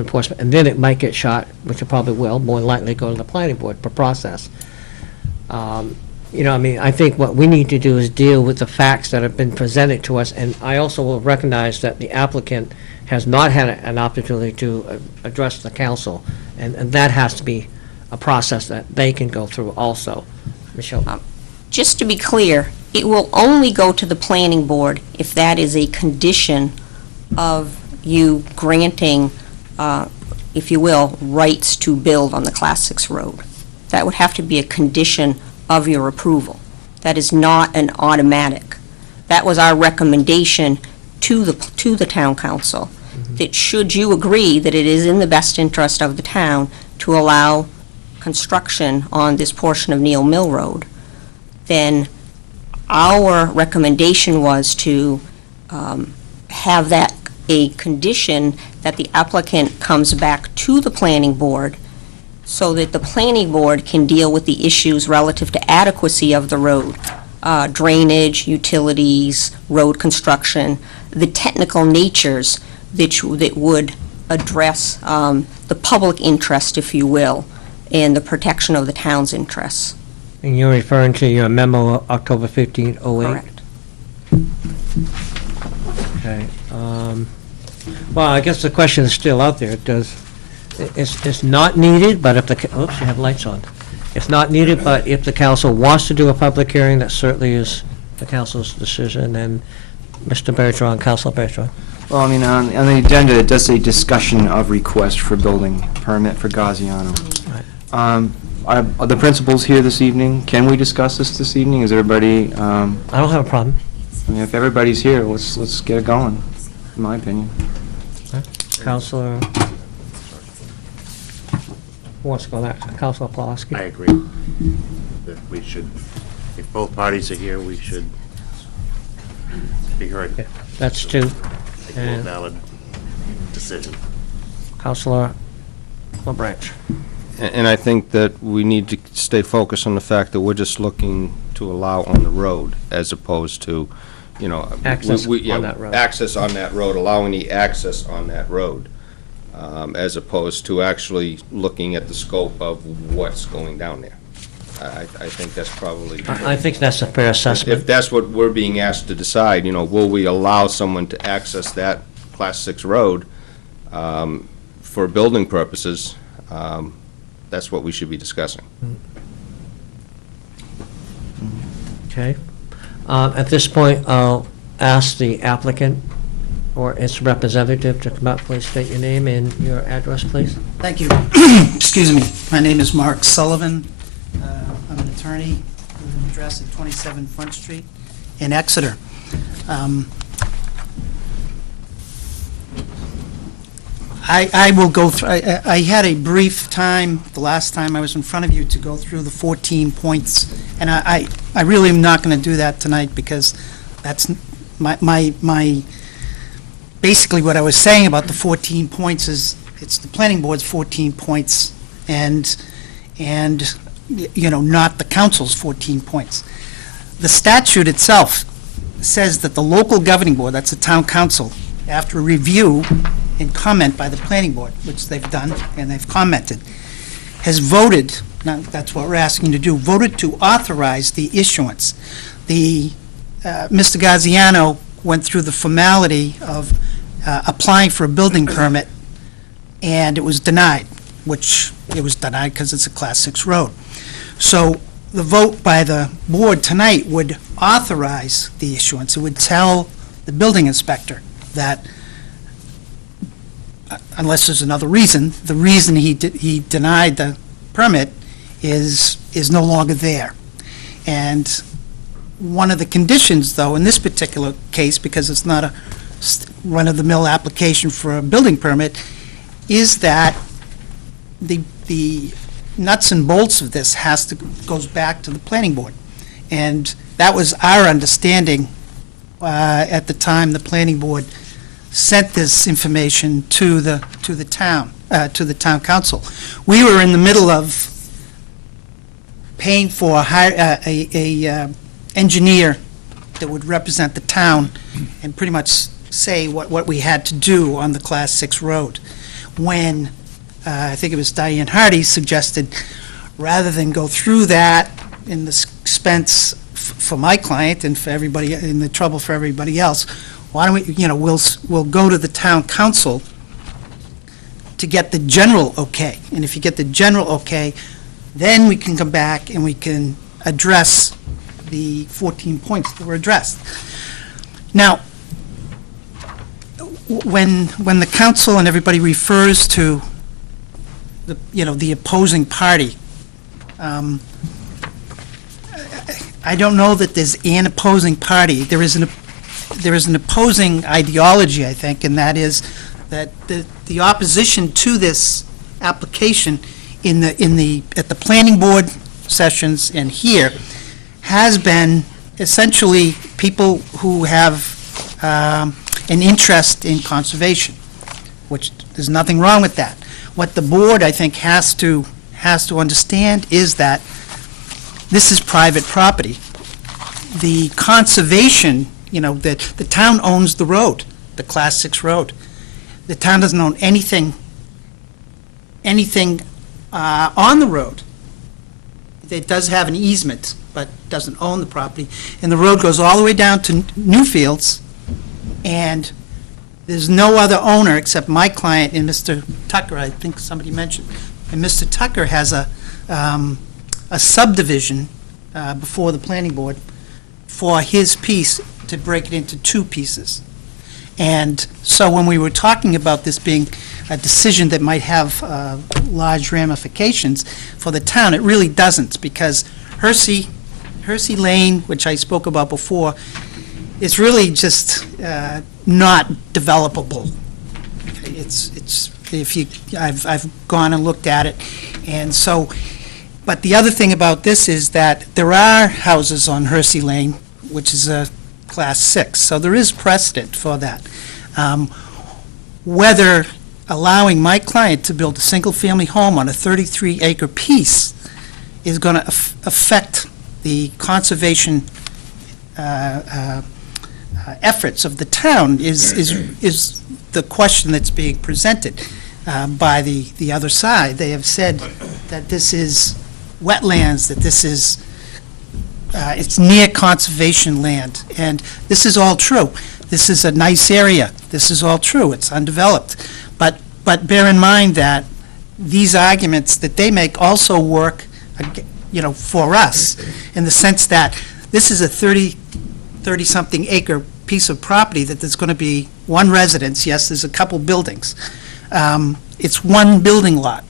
enforcement, and then it might get shot, which it probably will, more than likely go to the planning board for process. You know, I mean, I think what we need to do is deal with the facts that have been presented to us, and I also will recognize that the applicant has not had an opportunity to address the council, and that has to be a process that they can go through also. Michelle? Just to be clear, it will only go to the Planning Board if that is a condition of you granting, if you will, rights to build on the Class 6 road. That would have to be a condition of your approval. That is not an automatic. That was our recommendation to the town council, that should you agree that it is in the best interest of the town to allow construction on this portion of Neal Mill Road, then our recommendation was to have that a condition that the applicant comes back to the planning board so that the planning board can deal with the issues relative to adequacy of the road, drainage, utilities, road construction, the technical natures that would address the public interest, if you will, and the protection of the town's interests. And you're referring to your memo of October 15, 08? Correct. Okay. Well, I guess the question is still out there. It's not needed, but if the, oops, you have lights on. It's not needed, but if the council wants to do a public hearing, that certainly is the council's decision. And Mr. Bergeron, Councilor Bergeron. Well, I mean, on the agenda, it does say discussion of request for building permit for Gaziano. Right. Are the principals here this evening? Can we discuss this evening? Is everybody, I don't have a problem. I mean, if everybody's here, let's get it going, in my opinion. Councilor, who wants to go next? Councilor Pulaski? I agree that we should, if both parties are here, we should be heard. Okay, that's two. Make a valid decision. Councilor LaBranch. And I think that we need to stay focused on the fact that we're just looking to allow on the road as opposed to, you know. Access yeah, on that road. Access on that road, allowing the access on that road, as opposed to actually looking at the scope of what's going down there. I think that's probably. I think that's a fair assessment. If that's what we're being asked to decide, you know, will we allow someone to access that Class 6 road for building purposes? That's what we should be discussing. Okay. At this point, I'll ask the applicant or its representative to come up. Please state your name and your address, please. Thank you. Excuse me. My name is Mark Sullivan. I'm an attorney with an address at 27 Front Street in Exeter. I will go through, I had a brief time, the last time I was in front of you, to go through the 14 points, and I really am not going to do that tonight, because that's my basically what I was saying about the 14 points is, it's the planning board's 14 points, and you know, not the council's 14 points. The statute itself says that the local governing board, that's the town council, after a review and comment by the planning board, which they've done, and they've commented, has voted, now that's what we're asking to do, voted to authorize the issuance. Mr. Gaziano went through the formality of applying for a building permit, and it was denied, which it was denied because it's a Class 6 road. So the vote by the board tonight would authorize the issuance. It would tell the building inspector that, unless there's another reason, the reason he denied the permit is no longer there. And one of the conditions, though, in this particular case, because it's not a run-of-the-mill application for a building permit, is that the nuts and bolts of this goes back to the planning board. And that was our understanding at the time the planning board sent this information to the town council. We were in the middle of paying for a engineer that would represent the town and pretty much say what we had to do on the Class 6 road, when I think it was Diane Hardy suggested, rather than go through that in the expense for my client and for everybody, in the trouble for everybody else, why don't we, you know, we'll go to the town council to get the general okay. And if you get the general okay, then we can come back and we can address the 14 points that were addressed. Now, when the council and everybody refers to the opposing party, I don't know that there's an opposing party. There is an opposing ideology, I think, and that is that the opposition to this application at the planning board sessions and here has been essentially people who have an interest in conservation, which there's nothing wrong with that. What the board, I think, has to understand is that this is private property. The conservation, that the town owns the road, the Class 6 road. The town doesn't own anything on the road. It does have an easement, but doesn't own the property. And the road goes all the way down to Newfields, And there's no other owner except my client and Mr. Tucker, I think somebody mentioned. And Mr. Tucker has a subdivision before the planning board for his piece to break it into two pieces. And so when we were talking about this being a decision that might have large ramifications for the town, it really doesn't, because Hersey Lane, which I spoke about before, is really just not developable. I've gone and looked at it, and so, but the other thing about this is that there are houses on Hersey Lane, which is a Class 6, so there is precedent for that. Whether allowing my client to build a single-family home on a 33-acre piece is going to affect the conservation efforts of the town is the question that's being presented by the other side. They have said that this is wetlands, that this is it's near conservation land, and this is all true. This is a nice area. This is all true. It's undeveloped. But bear in mind that these arguments that they make also work, for us, in the sense that this is a 30-something acre piece of property that there's going to be one residence. Yes, there's a couple buildings. It's one building lot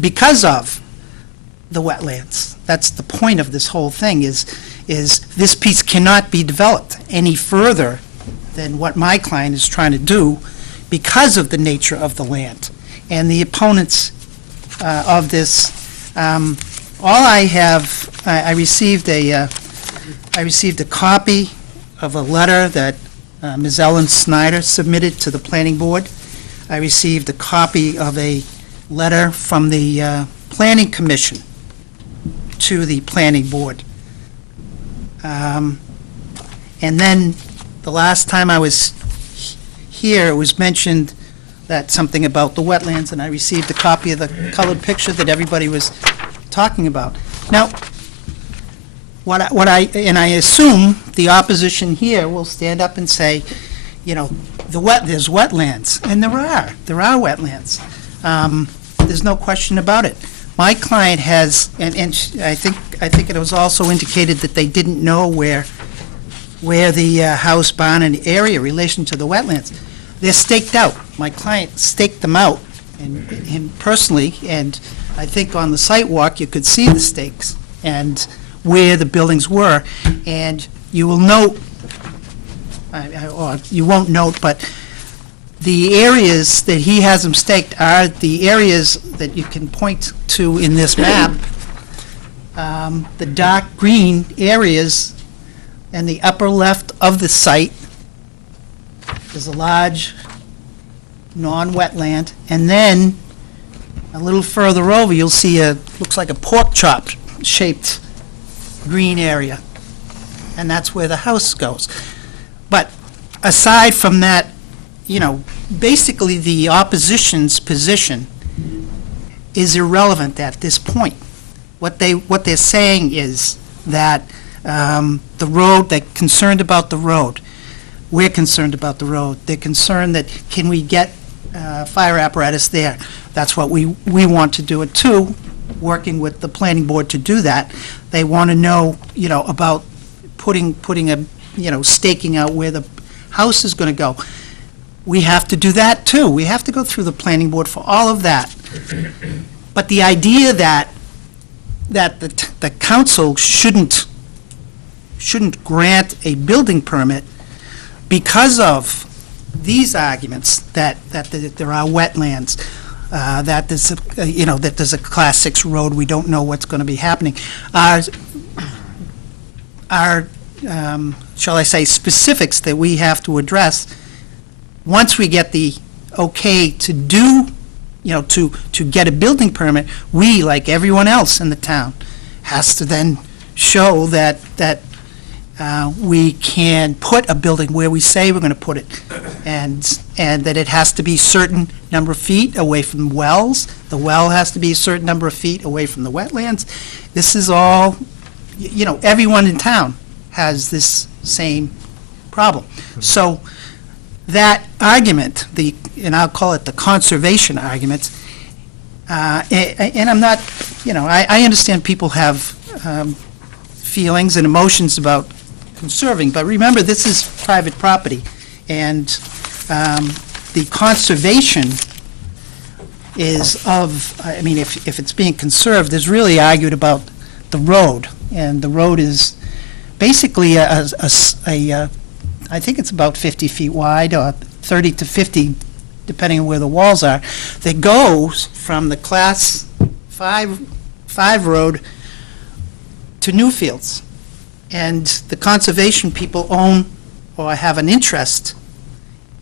because of the wetlands. That's the point of this whole thing, is this piece cannot be developed any further than what my client is trying to do because of the nature of the land. And the opponents of this, all I have, I received a copy of a letter that Ms. Ellen Snyder submitted to the planning board. I received a copy of a letter from the Planning Commission to the planning board. And then the last time I was here, it was mentioned that something about the wetlands, and I received a copy of the colored picture that everybody was talking about. Now, and I assume the opposition here will stand up and say, there's wetlands, and there are wetlands. There's no question about it. My client has, and I think it was also indicated that they didn't know where the house, barn, and area relation to the wetlands. They're staked out. My client staked them out, and him personally, and I think on the site walk you could see the stakes and where the buildings were, and you will note, or you won't note, but the areas that he has them staked are the areas that you can point to in this map. The dark green areas in the upper left of the site is a large non-wetland, and then a little further over you'll see looks like a pork chop shaped green area, and that's where the house goes. But aside from that, basically the opposition's position is irrelevant at this point. What they're saying is that the road, they're concerned about the road. We're concerned about the road. They're concerned that can we get fire apparatus there? That's what we want to do it too, working with the planning board to do that. They want to know, about putting a, staking out where the house is going to go. We have to do that too. We have to go through the planning board for all of that. But the idea that the council shouldn't grant a building permit because of these arguments that there are wetlands, that there's that there's a Class 6 road, we don't know what's going to be happening, are shall I say, specifics that we have to address once we get the okay to do, to get a building permit. We, like everyone else in the town, has to then show that we can put a building where we say we're going to put it, and that it has to be a certain number of feet away from wells. The well has to be a certain number of feet away from the wetlands. This is all, everyone in town has this same problem. So that argument, and I'll call it the conservation argument, and I'm not, I understand people have feelings and emotions about conserving, but remember, this is private property, and the conservation is if it's being conserved, there's really argued about the road, and the road is basically I think it's about 50 feet wide, or 30 to 50, depending on where the walls are, that goes from the Class 5 road to Newfields. And the conservation people own or have an interest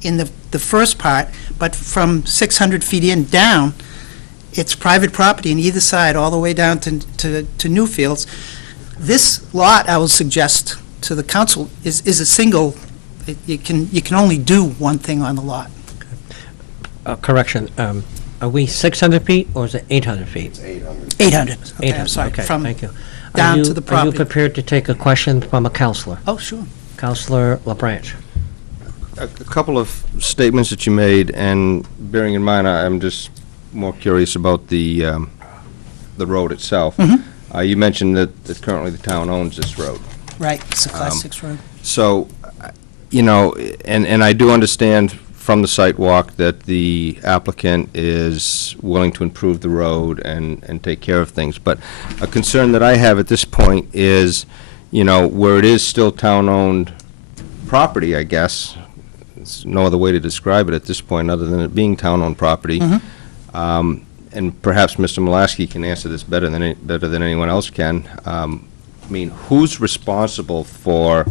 in the first part, but from 600 feet in down, it's private property on either side, all the way down to Newfields. This lot, I will suggest to the council, is a single, you can only do one thing on the lot. Correction, are we 600 feet or is it 800 feet? 800, okay, I'm sorry, Okay, from thank you. down Are to the you property. prepared to take a question from a counselor? Oh, sure. Counselor LaBranche. A couple of statements that you made, and bearing in mind, I'm just more curious about the road itself. You mentioned that currently the town owns this road. Right, it's a Class 6 road. So, and I do understand from the site walk that the applicant is willing to improve the road and take care of things. But a concern that I have at this point is, where it is still town-owned property, I guess, there's no other way to describe it at this point other than it being town-owned property. And perhaps Mr. Mulaski can answer this better than anyone else can. Who's responsible for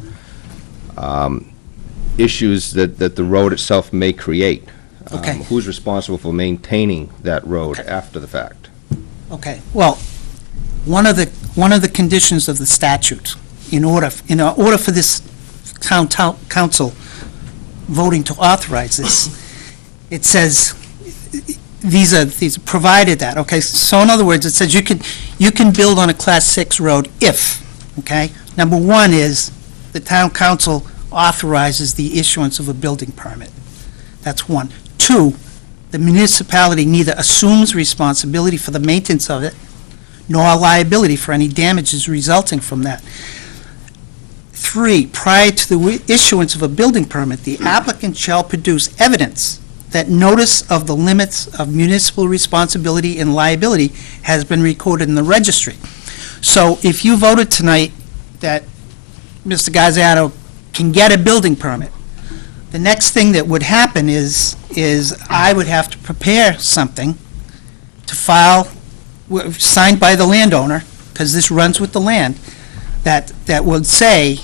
issues that the road itself may create? Okay. Who's responsible for maintaining that road after the fact? Okay, well, one of the conditions of the statute, in order for this town council voting to authorize this, it says, these are provided that, okay? So in other words, it says you can build on a Class 6 road if, okay? Number one is the town council authorizes the issuance of a building permit. That's one. Two, the municipality neither assumes responsibility for the maintenance of it, nor liability for any damages resulting from that. Three, prior to the issuance of a building permit, the applicant shall produce evidence that notice of the limits of municipal responsibility and liability has been recorded in the registry. So if you voted tonight that Mr. Gazzano can get a building permit, the next thing that would happen is I would have to prepare something to file, signed by the landowner, because this runs with the land, that would say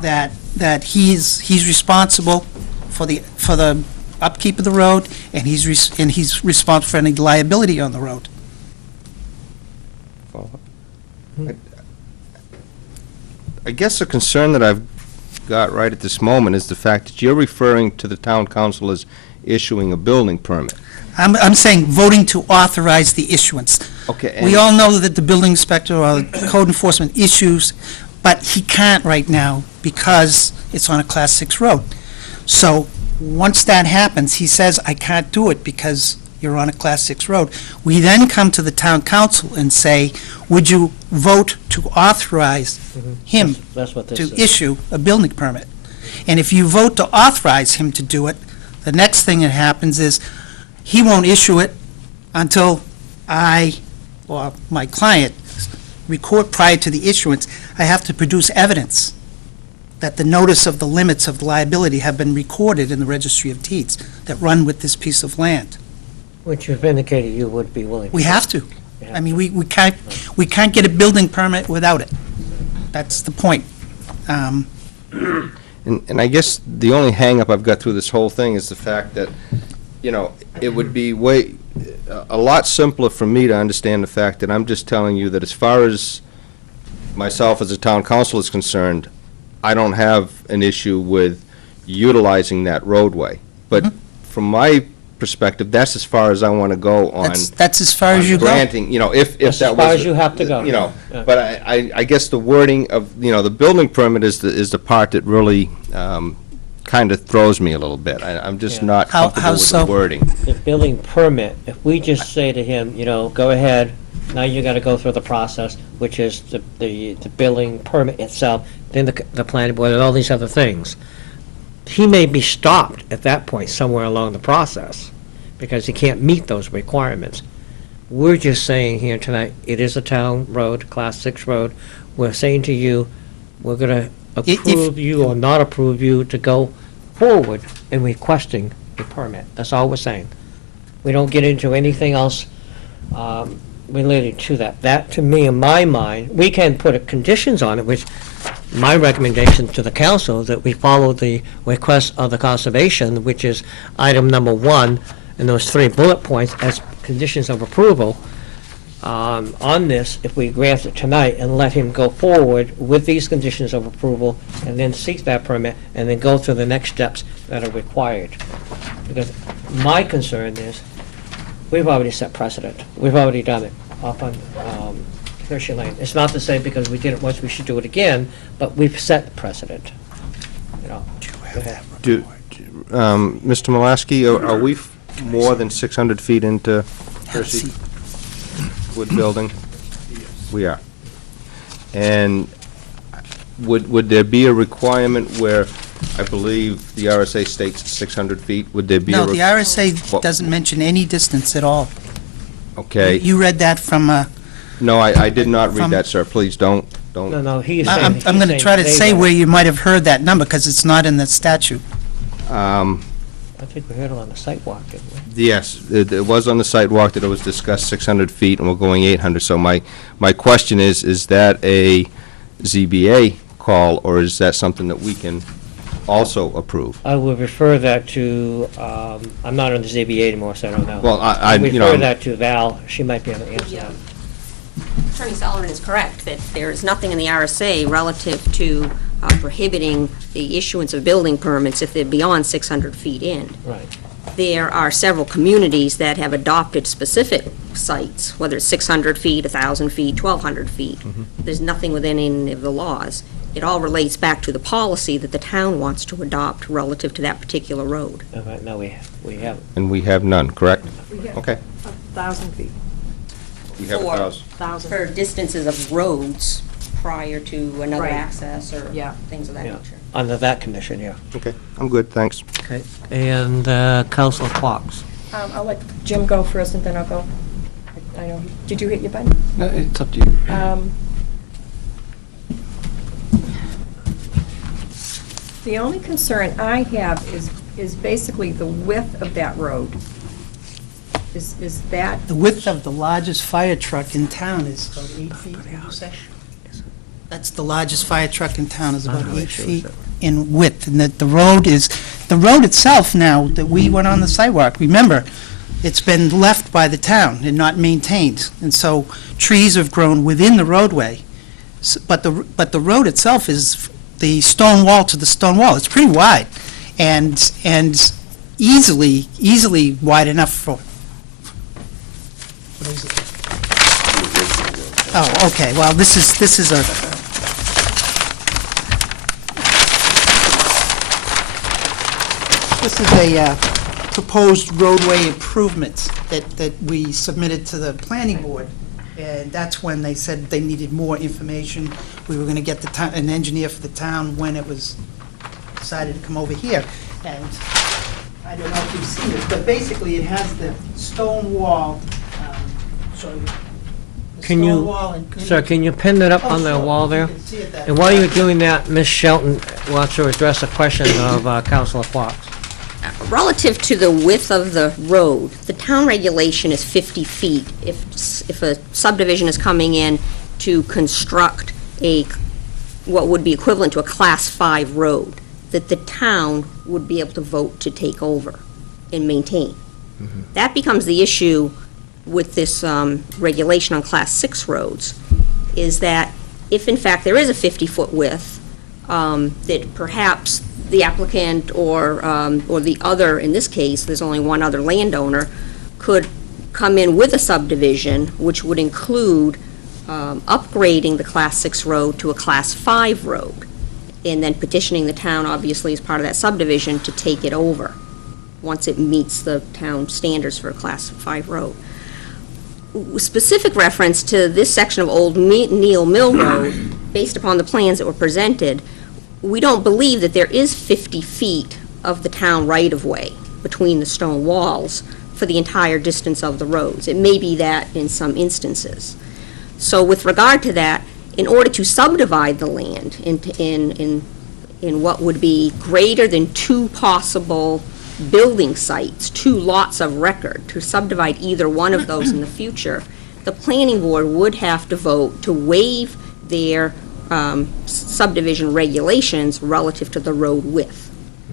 that he's responsible for the upkeep of the road, and he's responsible for any liability on the road. I guess the concern that I've got right at this moment is the fact that you're referring to the town council as issuing a building permit. I'm saying voting to authorize the issuance. Okay. We all know that the building inspector or code enforcement issues, but he can't right now because it's on a Class 6 road. So once that happens, he says, I can't do it because you're on a Class 6 road. We then come to the town council and say, would you vote to authorize him That's what this to is. issue a building permit? And if you vote to authorize him to do it, the next thing that happens is he won't issue it until I, or my client, record prior to the issuance. I have to produce evidence that the notice of the limits of liability have been recorded in the Registry of Deeds that run with this piece of land. Which you've indicated you would be willing to. We have to. I mean, we can't get a building permit without it. That's the point. And I guess the only hang-up I've got through this whole thing is the fact that, it would be a lot simpler for me to understand the fact that I'm just telling you that as far as myself as a town council is concerned, I don't have an issue with utilizing that roadway. But from my perspective, that's as far as I want to go on. That's as far as you go. Granting, if That's that as far was. as you have to go. But I guess the wording of, the building permit is the part that really kind of throws me a little bit. I'm just Yeah. not How comfortable with the so? wording. The building permit, if we just say to him, go ahead, now you gotta go through the process, which is the building permit itself, then the planning board and all these other things. He may be stopped at that point somewhere along the process because he can't meet those requirements. We're just saying here tonight, it is a town road, Class 6 road. We're saying to you, we're gonna approve you or not approve you to go forward in requesting a permit. That's all we're saying. We don't get into anything else related to that. That, to me, in my mind, we can put conditions on it, which my recommendation to the council is that we follow the request of the conservation, which is item number 1, and those 3 bullet points as conditions of approval on this, if we grant it tonight, and let him go forward with these conditions of approval, and then seek that permit, and then go through the next steps that are required. Because my concern is, we've already set precedent. We've already done it up on Hershey Lane. It's not to say because we did it once, we should do it again, but we've set precedent. Go ahead. Mr. Mulaski, are we more than 600 feet into Hershey Wood Building? We are. And would there be a requirement where, I believe the RSA states 600 feet? Would there be a... No, the Well- RSA doesn't mention any distance at all. Okay. You read that from, No, I did not read From- that, sir. Please don't. No, he is saying... I'm going to try to say where you might have heard that number, because it's not in the statute. I think we heard it on the sidewalk, didn't we? Yes, it was on the sidewalk that it was discussed 600 feet, and we're going 800. So my question is that a ZBA call, or is that something that we can also approve? I will refer that to, I'm not on the ZBA anymore, so I don't know. Well, I I'll you know... refer that to Val. She might be able to answer Yeah. that. Attorney Sullivan is correct, that there is nothing in the RSA relative to prohibiting the issuance of building permits if they're beyond 600 feet in. Right. There are several communities that have adopted specific sites, whether it's 600 feet, 1,000 feet, 1,200 feet. There's nothing within any of the laws. It all relates back to the policy that the town wants to adopt relative to that particular road. Right now, we have, And we have none, correct? Okay. 1,000 feet. We have For- 1,000. For distances of roads prior to another Right. access or Yeah. things of that Yeah. nature. under that condition, yeah. Okay, I'm good, thanks. Okay. And Councilor Fox. I'll let Jim go first, and then I'll go. I know, did you hit your button? No, it's up to you. The only concern I have is basically the width of that road. Is that? The width of the largest fire truck in town is about 8 feet, would you say? That's the largest fire truck in town, is about 8 feet in width, and that the road itself now, that we went on the sidewalk, remember, it's been left by the town and not maintained, and so trees have grown within the roadway. But the road itself is the stone wall to the stone wall. It's pretty wide, and easily wide enough for, what is it? Oh, okay, well, this is a, proposed roadway improvements that we submitted to the planning board. And that's when they said they needed more information. We were going to get an engineer for the town when it was decided to come over here. And I don't know if you've seen it, but basically it has the stone wall, show you. The Can stone you, wall and- sir, can you pin that up Oh, on the sure. wall there? You can see it that And while way. you're doing that, Ms. Shelton wants to address a question of Councilor Fox. Relative to the width of the road, the town regulation is 50 feet. If a subdivision is coming in to construct what would be equivalent to a Class 5 road, that the town would be able to vote to take over and maintain. That becomes the issue with this regulation on Class 6 roads, is that if in fact there is a 50-foot width, that perhaps the applicant or the other, in this case, there's only one other landowner, could come in with a subdivision, which would include upgrading the Class 6 road to a Class 5 road. and then petitioning the town, obviously, as part of that subdivision, to take it over, once it meets the town standards for a Class 5 road. Specific reference to this section of Old Neal Mill Road, based upon the plans that were presented, we don't believe that there is 50 feet of the town right-of-way between the stone walls for the entire distance of the roads. It may be that in some instances. So with regard to that, in order to subdivide the land in what would be greater than 2 possible building sites, 2 lots of record, to subdivide either one of those in the future, the planning board would have to vote to waive their subdivision regulations relative to the road width.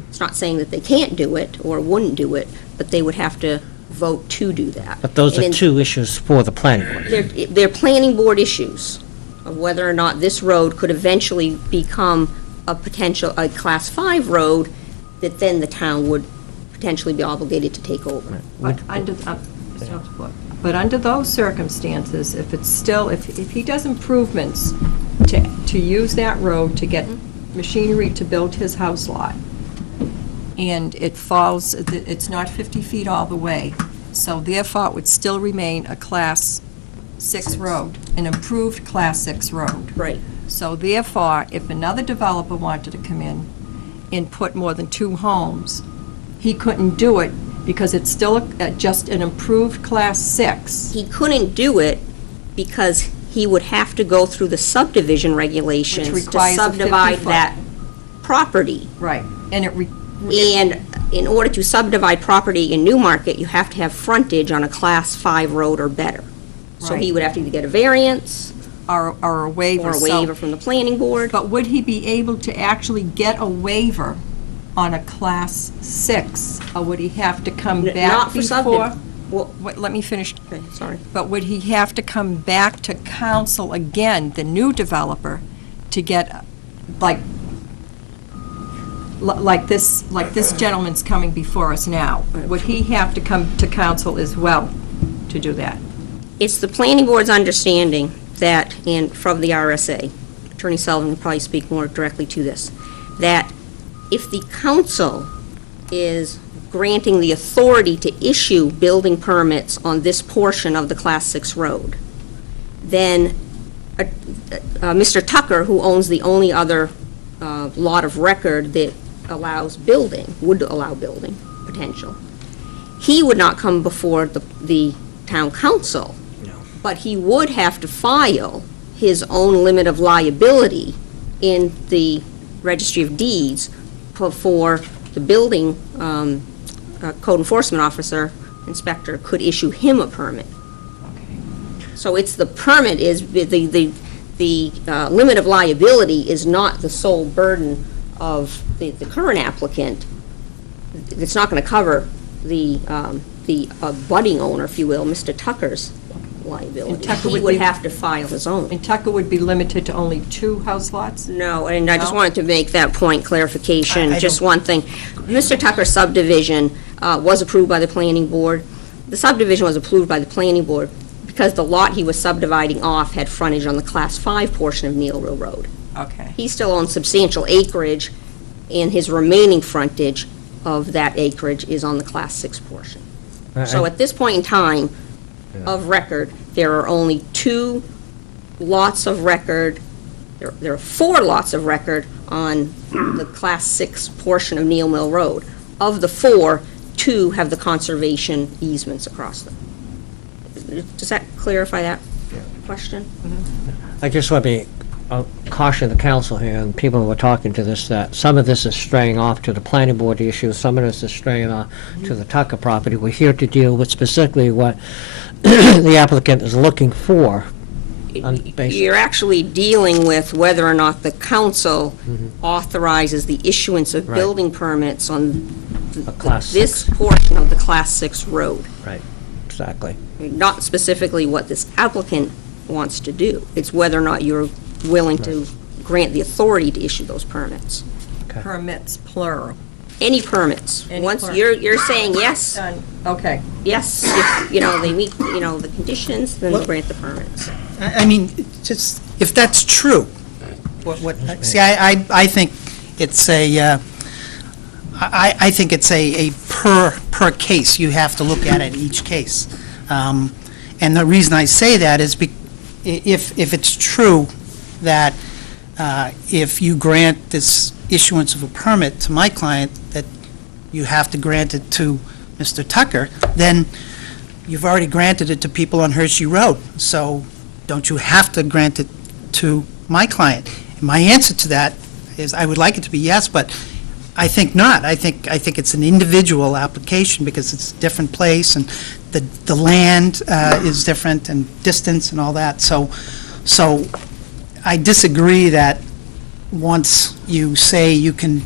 It's not saying that they can't do it or wouldn't do it, but they would have to vote to do that. But those And are in- 2 issues for the planning board. They're planning board issues of whether or not this road could eventually become a Class 5 road that then the town would potentially be obligated to take over. But under, but under those circumstances, if it's still, if he does improvements to use that road to get machinery to build his house lot, and it falls, it's not 50 feet all the way, so therefore it would still remain a Class 6 road, an improved Class 6 road. Right. So therefore, if another developer wanted to come in and put more than 2 homes, he couldn't do it because it's still just an improved Class 6. He couldn't do it because he would have to go through the subdivision regulations Which to requires a 50 subdivide foot. that property. Right. And And in order to subdivide property in Newmarket, you have to have frontage on a Class 5 road or better. So he Right. would have to either get a variance or a waiver. or a so- waiver from the planning board. But would he be able to actually get a waiver on a Class 6? Or would he have to come back Not for before? Well, Wait, let me finish. okay, sorry. But would he have to come back to council again, the new developer, to get, like this gentleman's coming before us now? Would he have to come to council as well to do that? It's the planning board's understanding that, and from the RSA, Attorney Sullivan will probably speak more directly to this, that if the council is granting the authority to issue building permits on this portion of the Class 6 road, then Mr. Tucker, who owns the only other lot of record that allows building, would allow building potential, he would not come before the town council, but he would have to file his own limit of liability in the Registry of Deeds for the building code enforcement officer, inspector, could issue him a permit. So it's the permit is, the limit of liability is not the sole burden of the current applicant. It's not going to cover the budding owner, if you will, Mr. Tucker's liability. And Tucker He would would be- have to file his own. And Tucker would be limited to only 2 house lots? No, and I just No? wanted to make that point, clarification, I just don't- one thing. Mr. Tucker's subdivision was approved by the planning board. The subdivision was approved by the planning board because the lot he was subdividing off had frontage on the Class 5 portion of Neal Mill Road. Okay. He still owns substantial acreage, and his remaining frontage of that acreage is on the Class 6 portion. So at this point in time of record, there are only 2 lots of record, there are 4 lots of record on the Class 6 portion of Neal Mill Road. Of the 4, 2 have the conservation easements across them. Does that clarify that question? I just want to caution the council here and people who are talking to this, that some of this is straying off to the planning board issue, some of this is straying off to the Tucker property. We're here to deal with specifically what the applicant is looking for. You're actually dealing with whether or not the council authorizes the issuance of Right. building permits on A Class this 6. portion of the Class 6 road. Right, exactly. Not specifically what this applicant wants to do. It's whether or not you're willing to grant the authority to issue those permits. Permits, plural. Any permits. Any Once per- you're saying yes, Done. Okay. yes, if, they meet, the conditions, then Well- grant the permits. I mean, just, if that's true, see, I think it's a, I think it's a per case. You have to look at it each case. And the reason I say that is if it's true that if you grant this issuance of a permit to my client, that you have to grant it to Mr. Tucker, then you've already granted it to people on Hershey Road. So don't you have to grant it to my client? And my answer to that is I would like it to be yes, but I think not. I think it's an individual application because it's a different place and the land is different and distance and all that. So I disagree that once you say you can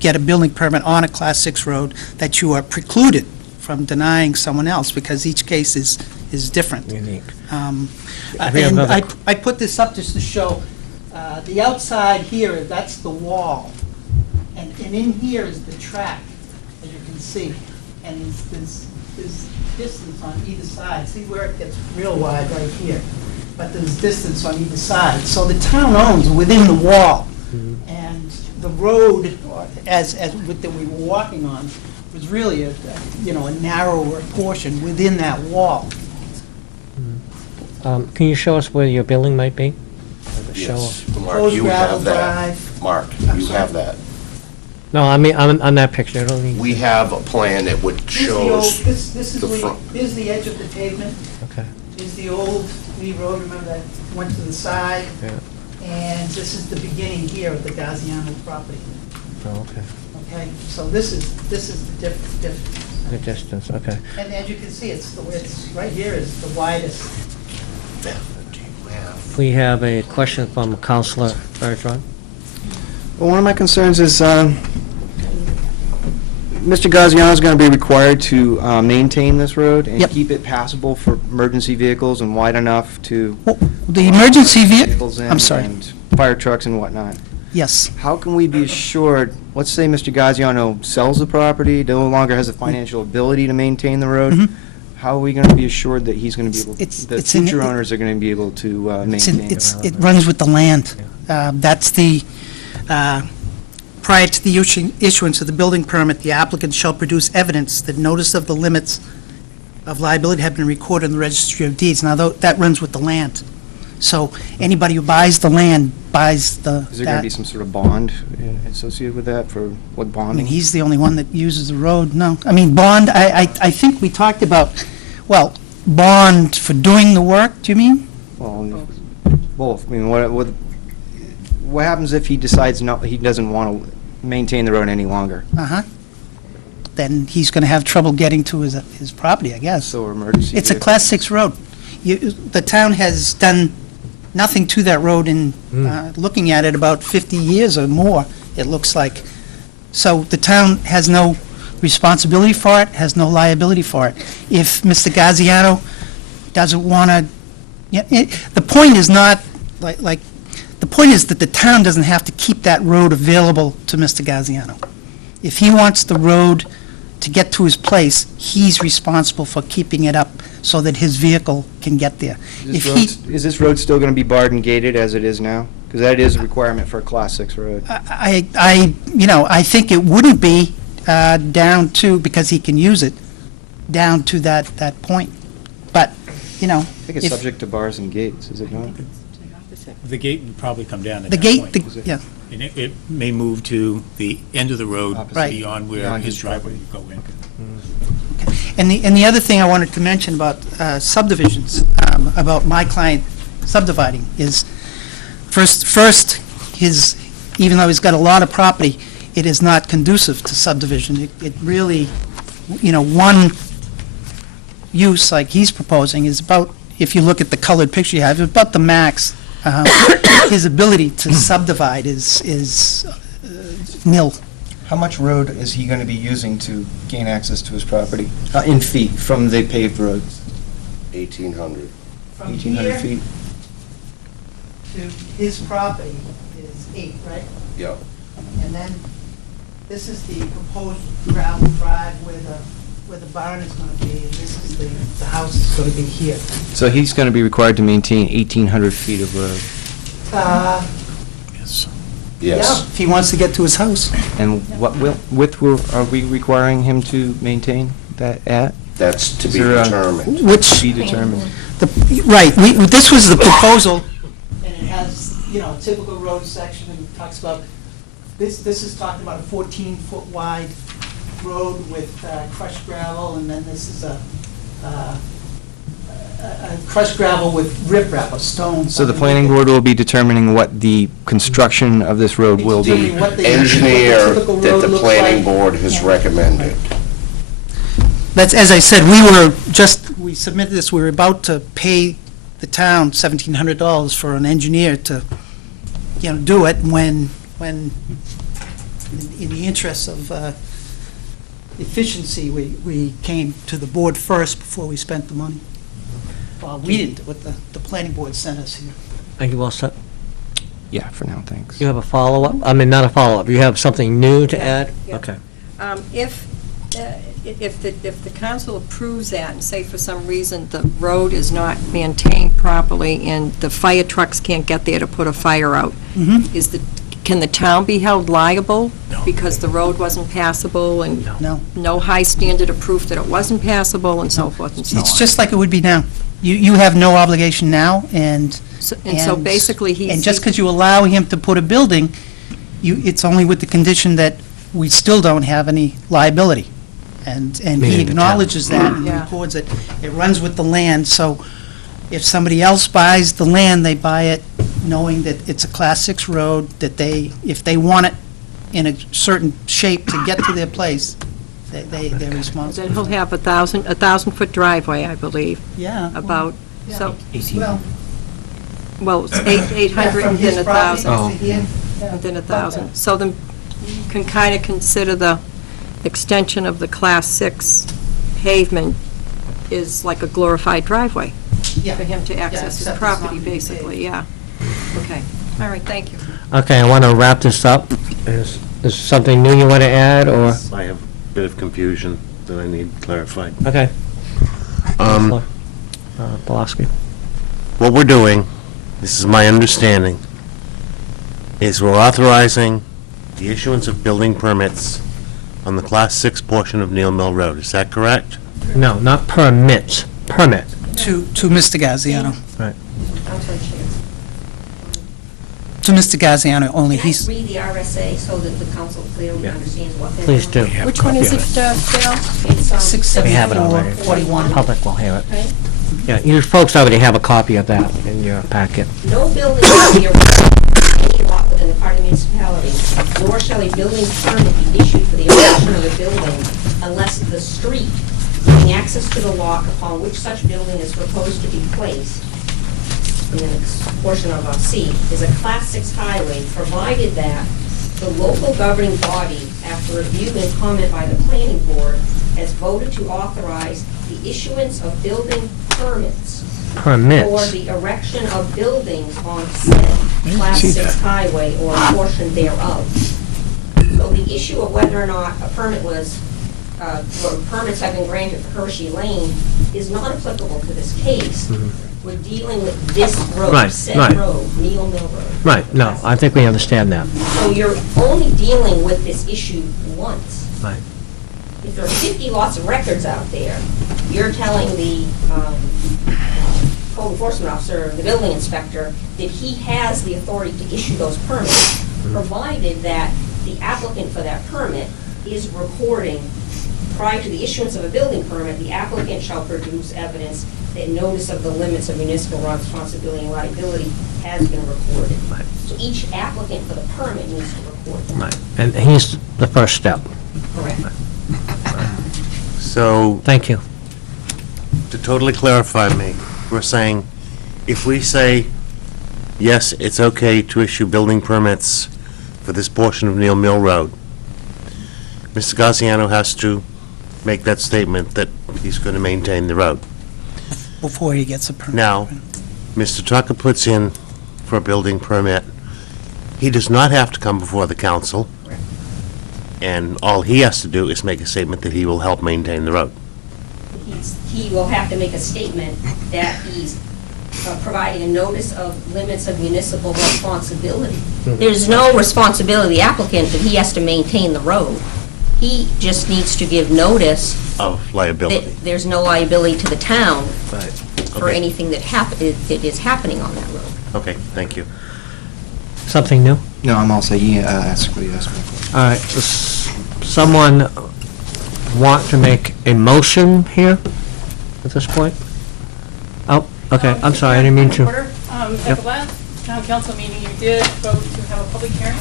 get a building permit on a Class 6 road, that you are precluded from denying someone else, because each case is different. Unique. And another- I put this up just to show, the outside here, that's the wall, and in here is the track, as you can see, and there's distance on either side. See where it gets real wide right here, but there's distance on either side. So the town owns within the wall, and the road, as that we were walking on, was really a narrower portion within that wall. Can you show us where your building might be? Show- Yes, Mark, Proposed you gravel have that. drive. Mark, I'm you sorry. have that. No, I mean, on that picture, I don't need... We have a plan that would Here's the old, shows this is the where, front. here's the edge of the pavement, Okay, here's the old Lee Road, remember that went to the side? yeah, And this is the beginning here of the Gaziano property, oh, okay. okay? So this is the difference. The distance, okay. And as you can see, it's right here is the widest. We have a question from Councilor Bergeron. Well, one of my concerns is, Mr. Gaziano's going to be required to maintain this road and Yep. keep it passable for emergency vehicles and wide enough to... Well, the emergency vehicles in I'm sorry, and fire trucks and whatnot. yes. How can we be assured, let's say Mr. Gaziano sells the property, no longer has the financial ability to maintain the road, Mhm. how are we going to be assured that he's going to be able, It's- the it's in- future owners are going to be able to It's in- maintain it? It runs with the land. That's the, prior to the issuance of the building permit, the applicant shall produce evidence that notice of the limits of liability have been recorded in the registry of deeds. Now, that runs with the land. So anybody who buys the land buys the... Is there going to be some sort of bond associated with that with I mean, bonding? he's the only one that uses the road, no. I mean, bond, I think we talked about, well, bond for doing the work, do you mean? Well, both. I mean, what happens if he decides he doesn't want to maintain the road any longer? Uh-huh. Then he's going to have trouble getting to his property, I guess. So emergency It's a vehicles- Class 6 road. The town has done nothing to that road in, looking at it, about 50 years or more, it looks like. So the town has no responsibility for it, has no liability for it. If Mr. Gaziano doesn't want to, the point is not, the point is that the town doesn't have to keep that road available to Mr. Gaziano. If he wants the road to get to his place, he's responsible for keeping it up so that his vehicle can get there. If he, Is this road still going to be barred and gated as it is now? Because that is a requirement for a Class 6 road. I think it wouldn't be down to, because he can use it, down to that point. But, I think it's if- subject to bars and gates, is it not? The gate would probably come down at the that gate, point. yeah. And it may move to the end of the road Opposite. beyond where Beyond his his driveway would go in. And the other thing I wanted to mention about subdivisions, about my client subdividing, is first, even though he's got a lot of property, it is not conducive to subdivision. It really, one use like he's proposing is about, if you look at the colored picture you have, about the max. His ability to subdivide is nil. How much road is he going to be using to gain access to his property? In feet from the paved roads? 1,800. From 1,800 here feet? to his property is 8, right? Yep. And then this is the proposed gravel drive where the barn is going to be, and this is the house is going to be here. So he's going to be required to maintain 1,800 feet of road. Yes. Yes. If he wants to get to his house. And what are we requiring him to maintain that at? That's to Is be there a- determined. Which, Be determined. right, this was the proposal. And it has, typical road section, and it talks about, this is talking about a 14-foot wide road with crushed gravel, and then this is a crushed gravel with riprap, of stones. So the planning board will be determining what the construction of this road will be. Determining what the Engineer typical that road the looks planning like. board has recommended. That's, as I said, we submitted this, we were about to pay the town $1,700 for an engineer to, do it when, in the interest of efficiency, we came to the board first before we spent the money. Well, we didn't, but the planning board sent us here. Are you all set? Yeah, for now, thanks. You have a follow-up? I mean, not a follow-up, you have something new to add? Yeah. Okay. If the council approves that, and say for some reason the road is not maintained properly and the fire trucks can't get there to put a fire out, can the town be held liable? No. Because the road wasn't passable and No. no high standard of proof that it wasn't passable and so forth and so on? It's just like it would be now. You have no obligation now, and... And so basically he's... And just because you allow him to put a building, it's only with the condition that we still don't have any liability. And Meaning he the town. acknowledges that and Yeah. records it. It runs with the land, so if somebody else buys the land, they buy it knowing that it's a Class 6 road, that if they want it in a certain shape to get to their place, they're responsible. Then he'll have a 1,000-foot driveway, I believe, Yeah. about, so, Well, well, it's 800 and then 1,000. Oh. And then 1,000. So then you can kind of consider the extension of the Class 6 pavement is like a glorified driveway Yeah. for him to access his except it's property, not being basically, yeah. Okay, all right, thank you. Okay, I want to wrap this up. Is something new you want to add, or? I have a bit of confusion that I need clarified. Okay. Pulaski. What we're doing, this is my understanding, is we're authorizing the issuance of building permits on the Class 6 portion of Neal Mill Road. Is that correct? No, not permits, permit. To Mr. Gaziano. Right. I'm sorry, Chair. To Mr. Gaziano only. Can I He's, read the RSA so that the council clearly Yeah. understands what they're Please doing? do. Which one is it, Phil? It's, We have it already. 674-41. Public will hear it. okay. Yeah, you folks already have a copy of that in your packet. No building shall be erected on any lot within the part of the municipality, nor shall a building permit be issued for the erection of a building unless the street giving access to the lot upon which such building is proposed to be placed, in the next portion of C, is a Class 6 highway, provided that the local governing body, after review and comment by the planning board, has voted to authorize the issuance of building permits for Permits. the erection of buildings on said Class 6 highway or a portion thereof. So the issue of whether or not a permit was, or permits have been granted for Hershey Lane is not applicable to this case. We're dealing with this road, Right, said right. road, Neal Mill Road. Right, no, I think we understand that. So you're only dealing with this issue once. Right. If there are 50 lots of records out there, you're telling the code enforcement officer, the building inspector, that he has the authority to issue those permits, provided that the applicant for that permit is recording, prior to the issuance of a building permit, the applicant shall produce evidence that notice of the limits of municipal responsibility and liability has been recorded. Right. So each applicant for the permit needs to record that. Right, and he's the first step. Correct. So, Thank you. to totally clarify me, we're saying, if we say, yes, it's okay to issue building permits for this portion of Neal Mill Road, Mr. Gaziano has to make that statement that he's going to maintain the road. before he gets a permit. Now, Mr. Tucker puts in for a building permit. He does not have to come before the council, and all he has to do is make a statement that he will help maintain the road. He will have to make a statement that he's providing a notice of limits of municipal responsibility. Mm-hmm. There's no responsibility of the applicant that he has to maintain the road. He just needs to give notice Of liability. that there's no liability to the town Right. for Okay. anything that is happening on that road. Okay, thank you. Something new? No, I'm all set. You ask what you asked me. All right, does someone want to make a motion here at this point? Oh, okay, I'm sorry, I didn't mean to. Order. At Yep. the last town council meeting, you did vote to have a public hearing.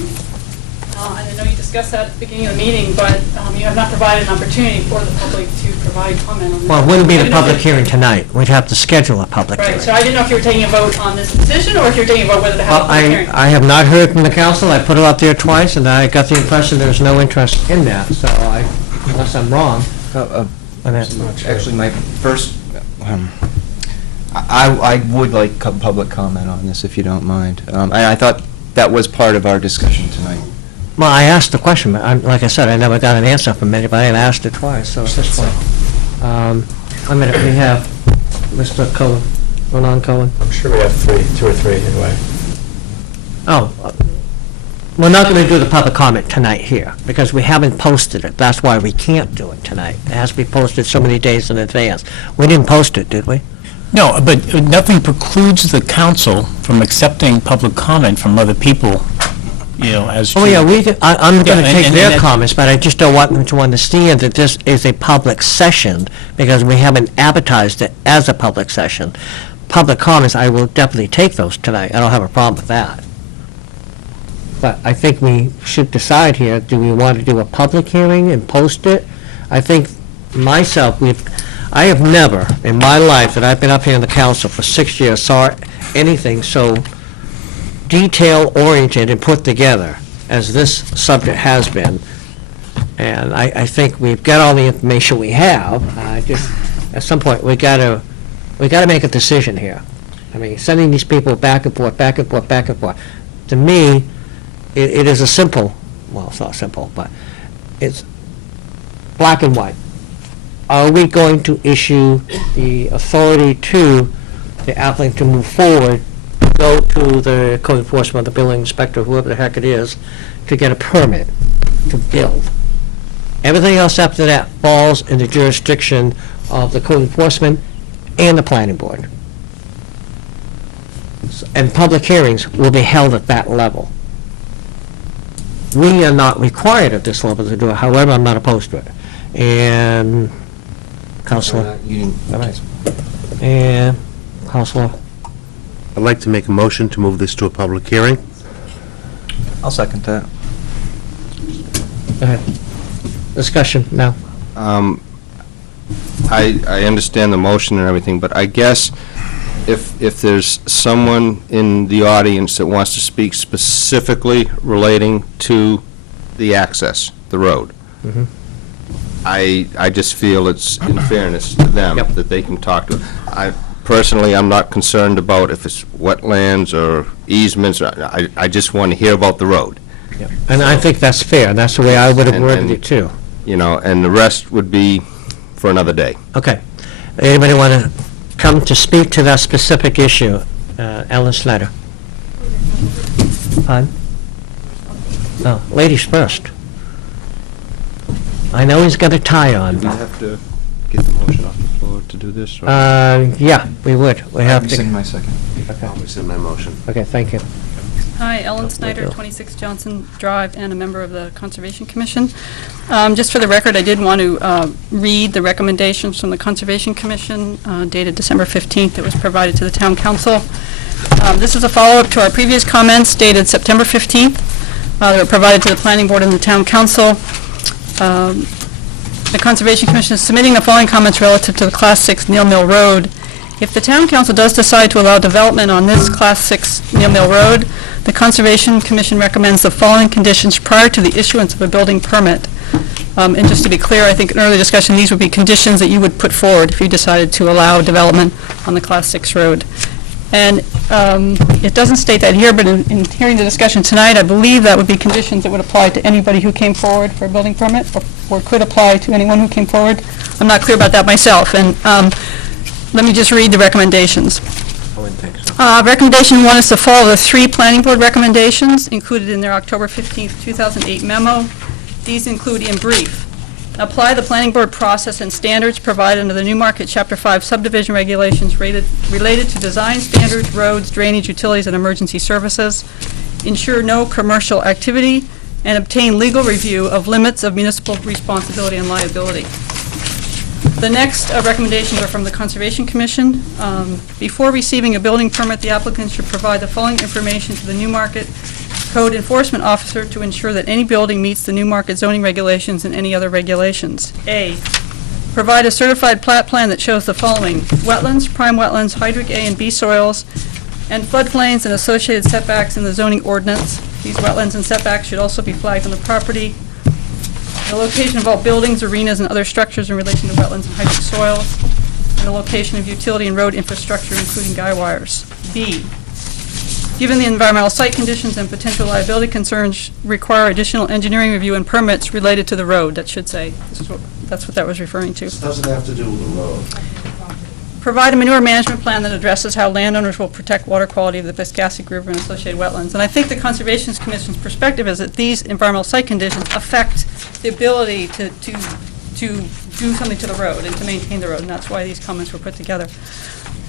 And I know you discussed that at the beginning of the meeting, but you have not provided an opportunity for the public to provide comment on this. Well, it wouldn't be the public hearing tonight. We'd have to schedule a public hearing. Right, so I didn't know if you were taking a vote on this decision, or if you were taking a vote whether to have a Well, public hearing. I have not heard from the council. I put it out there twice, and I got the impression there's no interest in that, so unless I'm wrong. And that's not true. Actually, my first, I would like public comment on this, if you don't mind. I thought that was part of our discussion tonight. Well, I asked the question, but like I said, I never got an answer from anybody, and I asked it twice, so at this point. I mean, we have Mr. Cohen, Ronan Cohen. I'm sure we have two or three anyway. Oh, we're not going to do the public comment tonight here, because we haven't posted it. That's why we can't do it tonight. It has to be posted so many days in advance. We didn't post it, did we? No, but nothing precludes the council from accepting public comment from other people, as to... Oh, yeah, I'm going to Yeah, take and their that- comments, but I just don't want them to understand that this is a public session, because we haven't advertised it as a public session. Public comments, I will definitely take those tonight. I don't have a problem with that. But I think we should decide here, do we want to do a public hearing and post it? I think myself, I have never, in my life that I've been up here in the council for 6 years, saw anything so detail-oriented and put together as this subject has been. And I think we've got all the information we have. At some point, we gotta make a decision here. I mean, sending these people back and forth, back and forth, back and forth. To me, it is a simple, well, it's not simple, but it's black and white. Are we going to issue the authority to the applicant to move forward, go to the code enforcement, the building inspector, whoever the heck it is, to get a permit to build? Everything else after that falls in the jurisdiction of the code enforcement and the planning board. And public hearings will be held at that level. We are not required at this level to do it, however, I'm not opposed to it. And Counselor? You All right. didn't. And Counselor? I'd like to make a motion to move this to a public hearing. I'll second that. Go ahead. Discussion now. I understand the motion and everything, but I guess if there's someone in the audience that wants to speak specifically relating to the access, the road, Mhm. I just feel it's in fairness to them Yep. that they can talk to. Personally, I'm not concerned about if it's wetlands or easements. I just want to hear about the road, And I think that's fair, and that's the way I would have And- worded and- it too. and the rest would be for another day. Okay. Anybody want to come to speak to that specific issue? Ellen Snyder. Pardon? No, ladies first. I know he's got a tie on. Do we have to get the motion off the floor to do this? or- Yeah, we would. We have to. my second. I'll rescind my motion. Okay, thank you. Hi, Ellen Snyder, 26 Johnson Drive, and a member of the Conservation Commission. Just for the record, I did want to read the recommendations from the Conservation Commission dated December 15th that was provided to the Town Council. This is a follow-up to our previous comments dated September 15th that were provided to the Planning Board and the Town Council. The Conservation Commission is submitting the following comments relative to the Class 6 Neal Mill Road. If the Town Council does decide to allow development on this Class 6 Neal Mill Road, the Conservation Commission recommends the following conditions prior to the issuance of a building permit. And just to be clear, I think in earlier discussion, these would be conditions that you would put forward if you decided to allow development on the Class 6 road. And it doesn't state that here, but in hearing the discussion tonight, I believe that would be conditions that would apply to anybody who came forward for a building permit, or could apply to anyone who came forward. I'm not clear about that myself, and let me just read the recommendations. wouldn't think so. Recommendation 1 is to follow the 3 planning board recommendations included in their October 15th, 2008 memo. These include, in brief, apply the planning board process and standards provided under the Newmarket Chapter 5 subdivision regulations related to design standards, roads, drainage, utilities, and emergency services. Ensure no commercial activity, and obtain legal review of limits of municipal responsibility and liability. The next recommendations are from the Conservation Commission. Before receiving a building permit, the applicant should provide the following information to the Newmarket Code Enforcement Officer to ensure that any building meets the Newmarket zoning regulations and any other regulations. A, provide a certified plat plan that shows the following: wetlands, prime wetlands, hydric A and B soils, and floodplains and associated setbacks in the zoning ordinance. These wetlands and setbacks should also be flagged on the property. The location of all buildings, arenas, and other structures in relation to wetlands and hydric soils, and the location of utility and road infrastructure, including guy wires. B, given the environmental site conditions and potential liability concerns, require additional engineering review and permits related to the road. That should say, that's what that was referring to. Doesn't have to do with the road. Provide a manure management plan that addresses how landowners will protect water quality of the Piscassic River and associated wetlands. And I think the Conservation Commission's perspective is that these environmental site conditions affect the ability to do something to the road and to maintain the road, and that's why these comments were put together.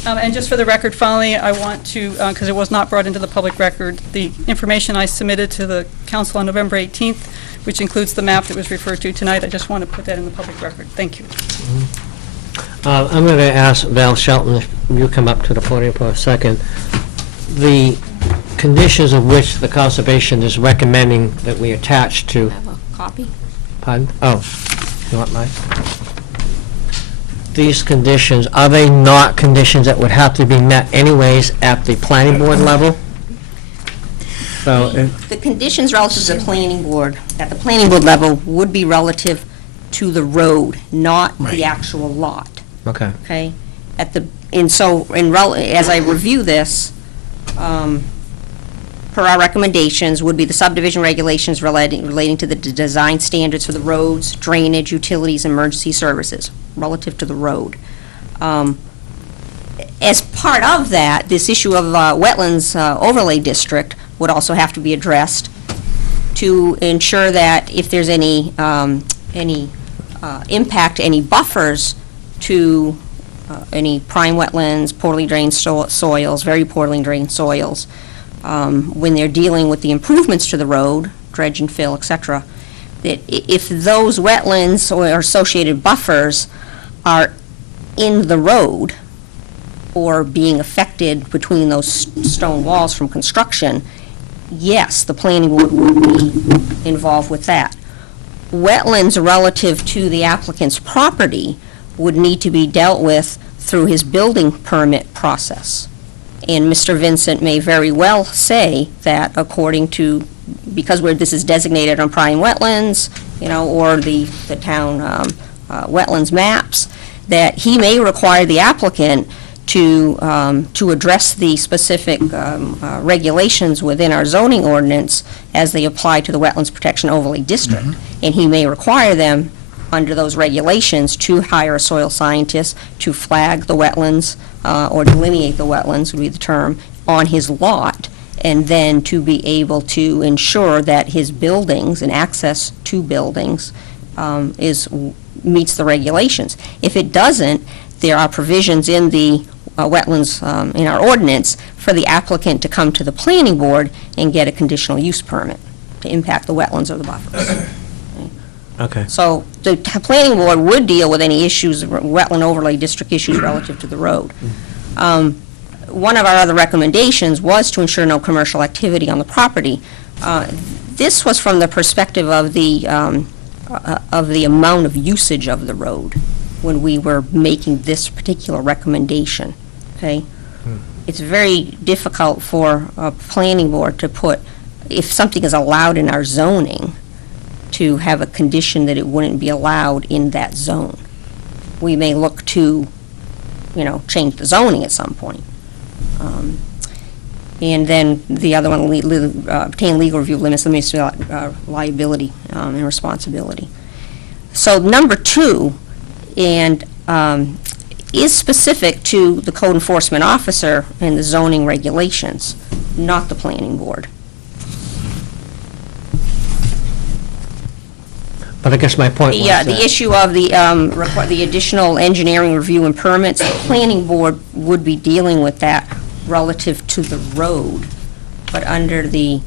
And just for the record, finally, I want to, because it was not brought into the public record, the information I submitted to the council on November 18th, which includes the map that was referred to tonight, I just want to put that in the public record. Thank you. I'm going to ask Val Shelton, if you come up to the podium for a second. The conditions of which the Conservation is recommending that we attach to... Have a copy? Pardon? Oh, you want mine? These conditions, are they not conditions that would have to be met anyways at the planning board level? So, The conditions relative to the planning board, at the planning board level, would be relative to the road, not the actual lot. okay. Okay? As I review this, per our recommendations, would be the subdivision regulations relating to the design standards for the roads, drainage, utilities, emergency services, relative to the road. As part of that, this issue of wetlands overlay district would also have to be addressed to ensure that if there's any impact, any buffers to any prime wetlands, poorly drained soils, very poorly drained soils, when they're dealing with the improvements to the road, dredge and fill, et cetera, that if those wetlands or associated buffers are in the road or being affected between those stone walls from construction, yes, the planning board would be involved with that. Wetlands relative to the applicant's property would need to be dealt with through his building permit process. And Mr. Vincent may very well say that according to, because this is designated on prime wetlands, or the town wetlands maps, that he may require the applicant to address the specific regulations within our zoning ordinance as they apply to the Wetlands Protection Overlay District. And he may require them, under those regulations, to hire a soil scientist to flag the wetlands, or delineate the wetlands would be the term, on his lot, and then to be able to ensure that his buildings and access to buildings meets the regulations. If it doesn't, there are provisions in the wetlands, in our ordinance, for the applicant to come to the planning board and get a conditional use permit to impact the wetlands or the buffers. Okay. So the planning board would deal with any issues, wetland overlay district issues relative to the road. One of our other recommendations was to ensure no commercial activity on the property. This was from the perspective of the amount of usage of the road when we were making this particular recommendation, okay? It's very difficult for a planning board to put, if something is allowed in our zoning, to have a condition that it wouldn't be allowed in that zone. We may look to, change the zoning at some point. And then the other one, obtain legal review of limits, liability and responsibility. So number 2, and is specific to the code enforcement officer and the zoning regulations, not the planning board. But I guess my point was that... The issue of the additional engineering review and permits, the planning board would be dealing with that relative to the road. But under the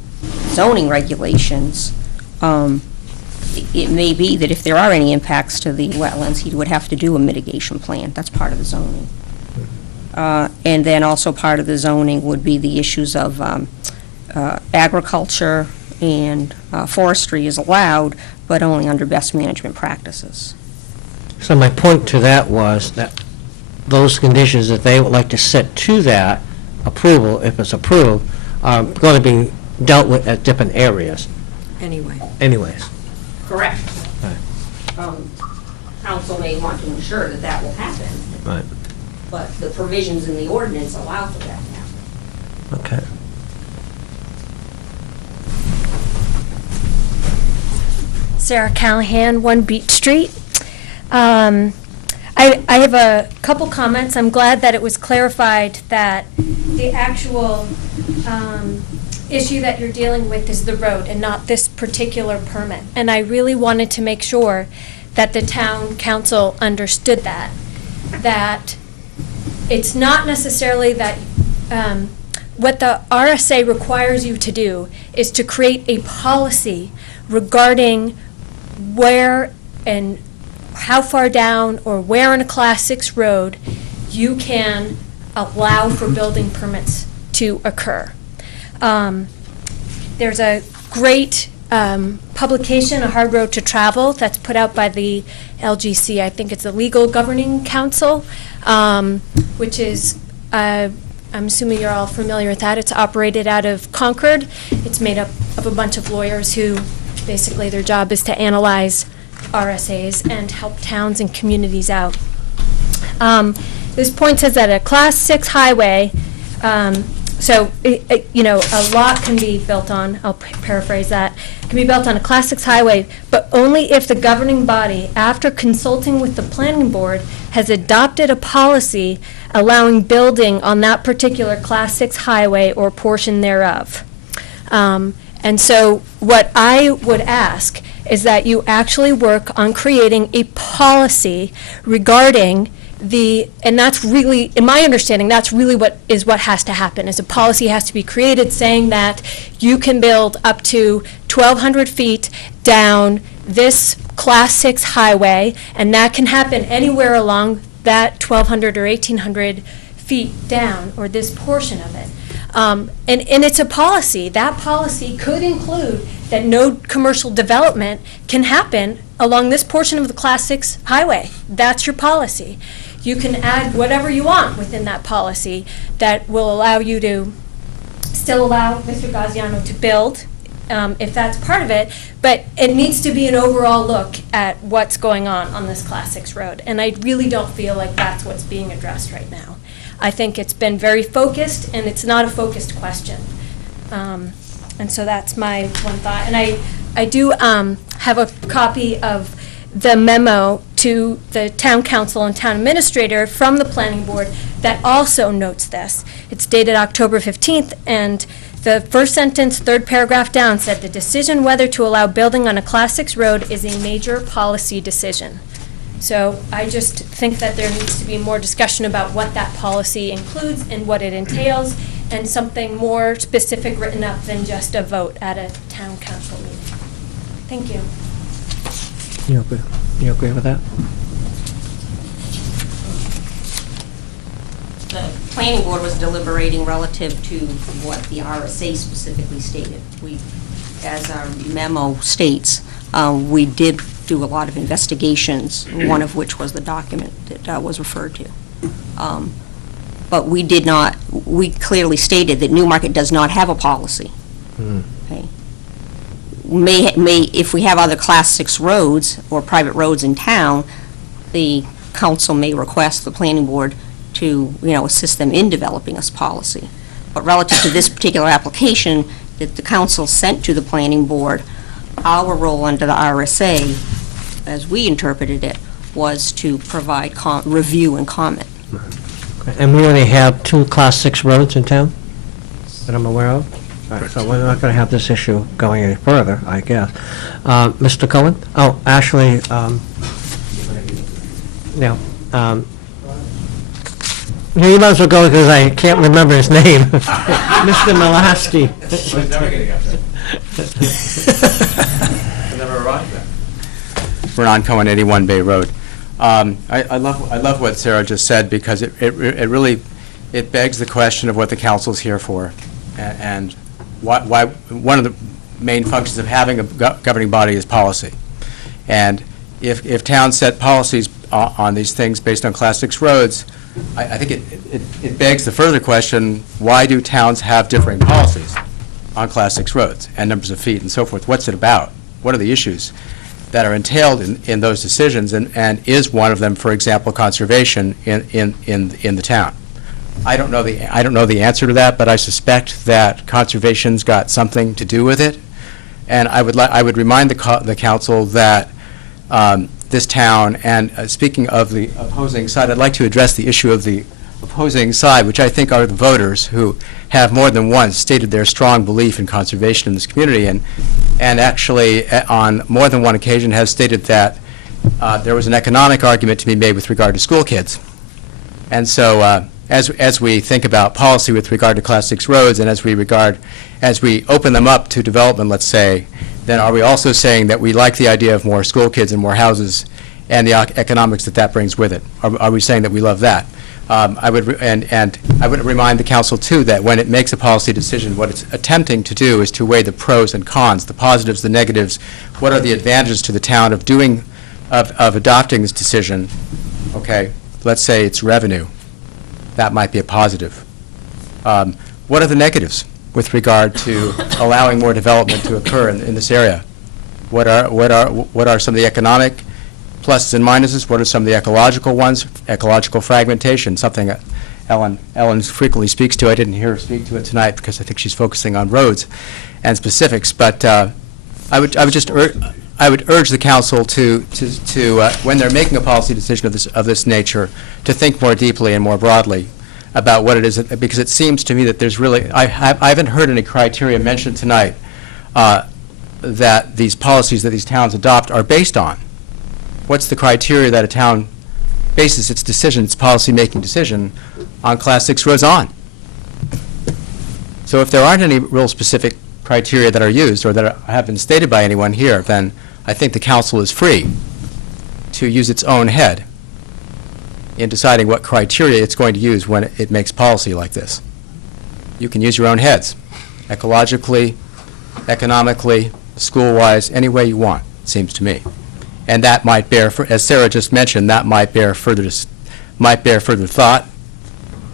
zoning regulations, it may be that if there are any impacts to the wetlands, he would have to do a mitigation plan. That's part of the zoning. And then also part of the zoning would be the issues of agriculture and forestry is allowed, but only under best management practices. So my point to that was that those conditions that they would like to set to that approval, if it's approved, are going to be dealt with at different areas Anyway. anyways. Correct. Right. Council may want to ensure that that will happen, Right. but the provisions in the ordinance allow for that to happen. Okay. Sarah Callahan, 1 Beach Street. I have a couple comments. I'm glad that it was clarified that the actual issue that you're dealing with is the road and not this particular permit. And I really wanted to make sure that the town council understood that it's not necessarily that, what the RSA requires you to do is to create a policy regarding where and how far down or where on a Class 6 road you can allow for building permits to occur. There's a great publication, A Hard Road to Travel, that's put out by the LGC. I think it's the Legal Governing Council, which is, I'm assuming you're all familiar with that. It's operated out of Concord. It's made up of a bunch of lawyers who basically their job is to analyze RSAs and help towns and communities out. This point says that a Class 6 highway, so, a lot can be built on, I'll paraphrase that, can be built on a Class 6 highway, but only if the governing body, after consulting with the planning board, has adopted a policy allowing building on that particular Class 6 highway or portion thereof. And so what I would ask is that you actually work on creating a policy regarding and that's really, in my understanding, that's really what has to happen, is a policy has to be created saying that you can build up to 1,200 feet down this Class 6 highway, and that can happen anywhere along that 1,200 or 1,800 feet down, or this portion of it. And it's a policy. That policy could include that no commercial development can happen along this portion of the Class 6 highway. That's your policy. You can add whatever you want within that policy that will allow you to still allow Mr. Gaziano to build, if that's part of it, but it needs to be an overall look at what's going on this Class 6 road. And I really don't feel like that's what's being addressed right now. I think it's been very focused, and it's not a focused question. And so that's my one thought. And I do have a copy of the memo to the town council and town administrator from the planning board that also notes this. It's dated October 15th, and the first sentence, third paragraph down, said the decision whether to allow building on a Class 6 road is a major policy decision. So I just think that there needs to be more discussion about what that policy includes and what it entails, and something more specific written up than just a vote at a town council meeting. Thank you. You agree with that? The planning board was deliberating relative to what the RSA specifically stated. As our memo states, we did do a lot of investigations, one of which was the document that was referred to. But we clearly stated that Newmarket does not have a policy. Okay. If we have other Class 6 roads or private roads in town, the council may request the planning board to, assist them in developing this policy. But relative to this particular application that the council sent to the planning board, our role under the RSA, as we interpreted it, was to provide review and comment. And we only have 2 Class 6 roads in town that I'm aware of? All right, so we're not going to have this issue going any further, I guess. Mr. Cohen? Oh, actually, yeah. You might as well go because I can't remember his name. Mr. Malasky. He's never getting up there. He'll never arrive there. Vernon Cohen, 81 Bay Road. I love what Sarah just said, because it really, it begs the question of what the council's here for, and why, one of the main functions of having a governing body is policy. And if towns set policies on these things based on Class 6 roads, I think it begs the further question, why do towns have differing policies on Class 6 roads and numbers of feet and so forth? What's it about? What are the issues that are entailed in those decisions, and is one of them, for example, conservation in the town? I don't know the answer to that, but I suspect that conservation's got something to do with it. And I would remind the council that this town, and speaking of the opposing side, I'd like to address the issue of the opposing side, which I think are the voters who have more than once stated their strong belief in conservation in this community, and actually on more than one occasion have stated that there was an economic argument to be made with regard to school kids. And so as we think about policy with regard to Class 6 roads, and as we open them up to development, let's say, then are we also saying that we like the idea of more school kids and more houses and the economics that brings with it? Are we saying that we love that? I would remind the council too that when it makes a policy decision, what it's attempting to do is to weigh the pros and cons, the positives, the negatives. What are the advantages to the town of adopting this decision? Okay, let's say it's revenue. That might be a positive. What are the negatives with regard to allowing more development to occur in this area? What are some of the economic pluses and minuses? What are some of the ecological ones? Ecological fragmentation, something that Ellen frequently speaks to. I didn't hear her speak to it tonight because I think she's focusing on roads and specifics. But I would urge the council to when they're making a policy decision of this nature, to think more deeply and more broadly about what it is, because it seems to me that there's really, I haven't heard any criteria mentioned tonight that these policies that these towns adopt are based on. What's the criteria that a town bases its decision, its policy-making decision, on Class 6 roads on? So if there aren't any real specific criteria that are used or that have been stated by anyone here, then I think the council is free to use its own head in deciding what criteria it's going to use when it makes policy like this. You can use your own heads, ecologically, economically, school-wise, any way you want, it seems to me. And that might bear, as Sarah just mentioned, that might bear further thought,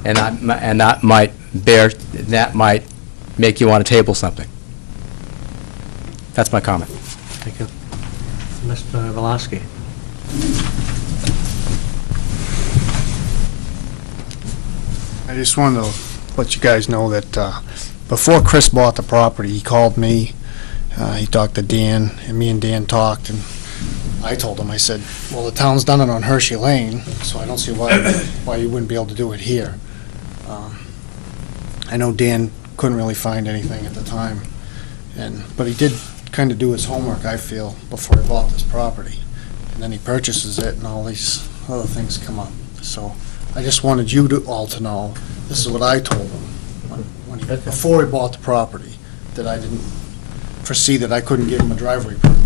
and that might make you want to table something. That's my comment. Thank you. Mr. Velasky. I just wanted to let you guys know that before Chris bought the property, he called me, he talked to Dan, and me and Dan talked, and I told him, I said, well, the town's done it on Hershey Lane, so I don't see why you wouldn't be able to do it here. I know Dan couldn't really find anything at the time, but he did kind of do his homework, I feel, before he bought this property. And then he purchases it, and all these other things come up. So I just wanted you all to know, this is what I told him before he bought the property, that I didn't foresee that I couldn't give him a driveway permit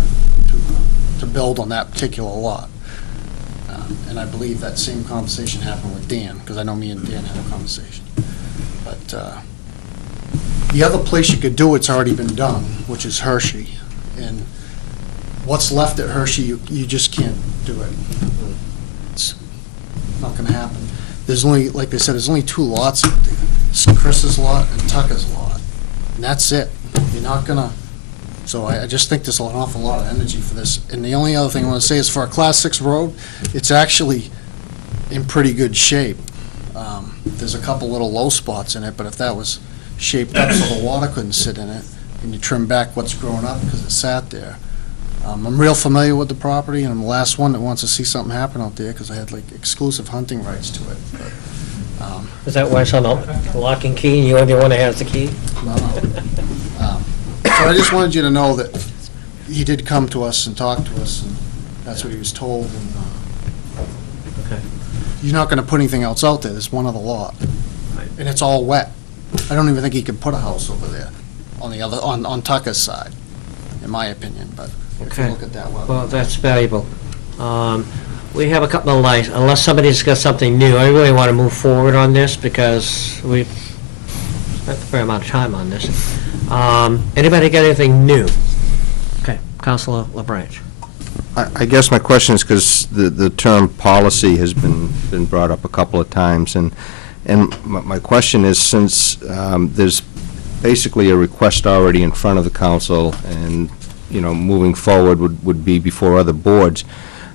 to build on that particular lot. And I believe that same conversation happened with Dan, because I know me and Dan had a conversation. But the other place you could do it's already been done, which is Hershey. And what's left at Hershey, you just can't do it. It's not going to happen. There's only, like they said, there's only 2 lots out there. It's Chris's lot and Tucker's lot. And that's it. You're not going to... So I just think there's an awful lot of energy for this. And the only other thing I want to say is for a Class 6 road, it's actually in pretty good shape. There's a couple little low spots in it, but if that was shaped up so the water couldn't sit in it, and you trim back what's growing up because it sat there, I'm real familiar with the property, and I'm the last one that wants to see something happen out there, because I had like exclusive hunting rights to it. But, Is that why it's on the lock and key, and you're the only one that has the key? no. So I just wanted you to know that he did come to us and talk to us, and that's what he was told, and Okay. you're not gonna put anything else out there, there's one other lot. And it's all wet. I don't even think he could put a house over there on the other, on Tucker's side, in my opinion, but if you Okay. look at that well. Well, that's valuable. We have a couple of lights, unless somebody's got something new. I really want to move forward on this because we've spent a fair amount of time on this. Anybody got anything new? Okay, Councilor LaBranche. I guess my question is, because the term policy has been brought up a couple of times, and my question is, since there's basically a request already in front of the council, and, moving forward would be before other boards,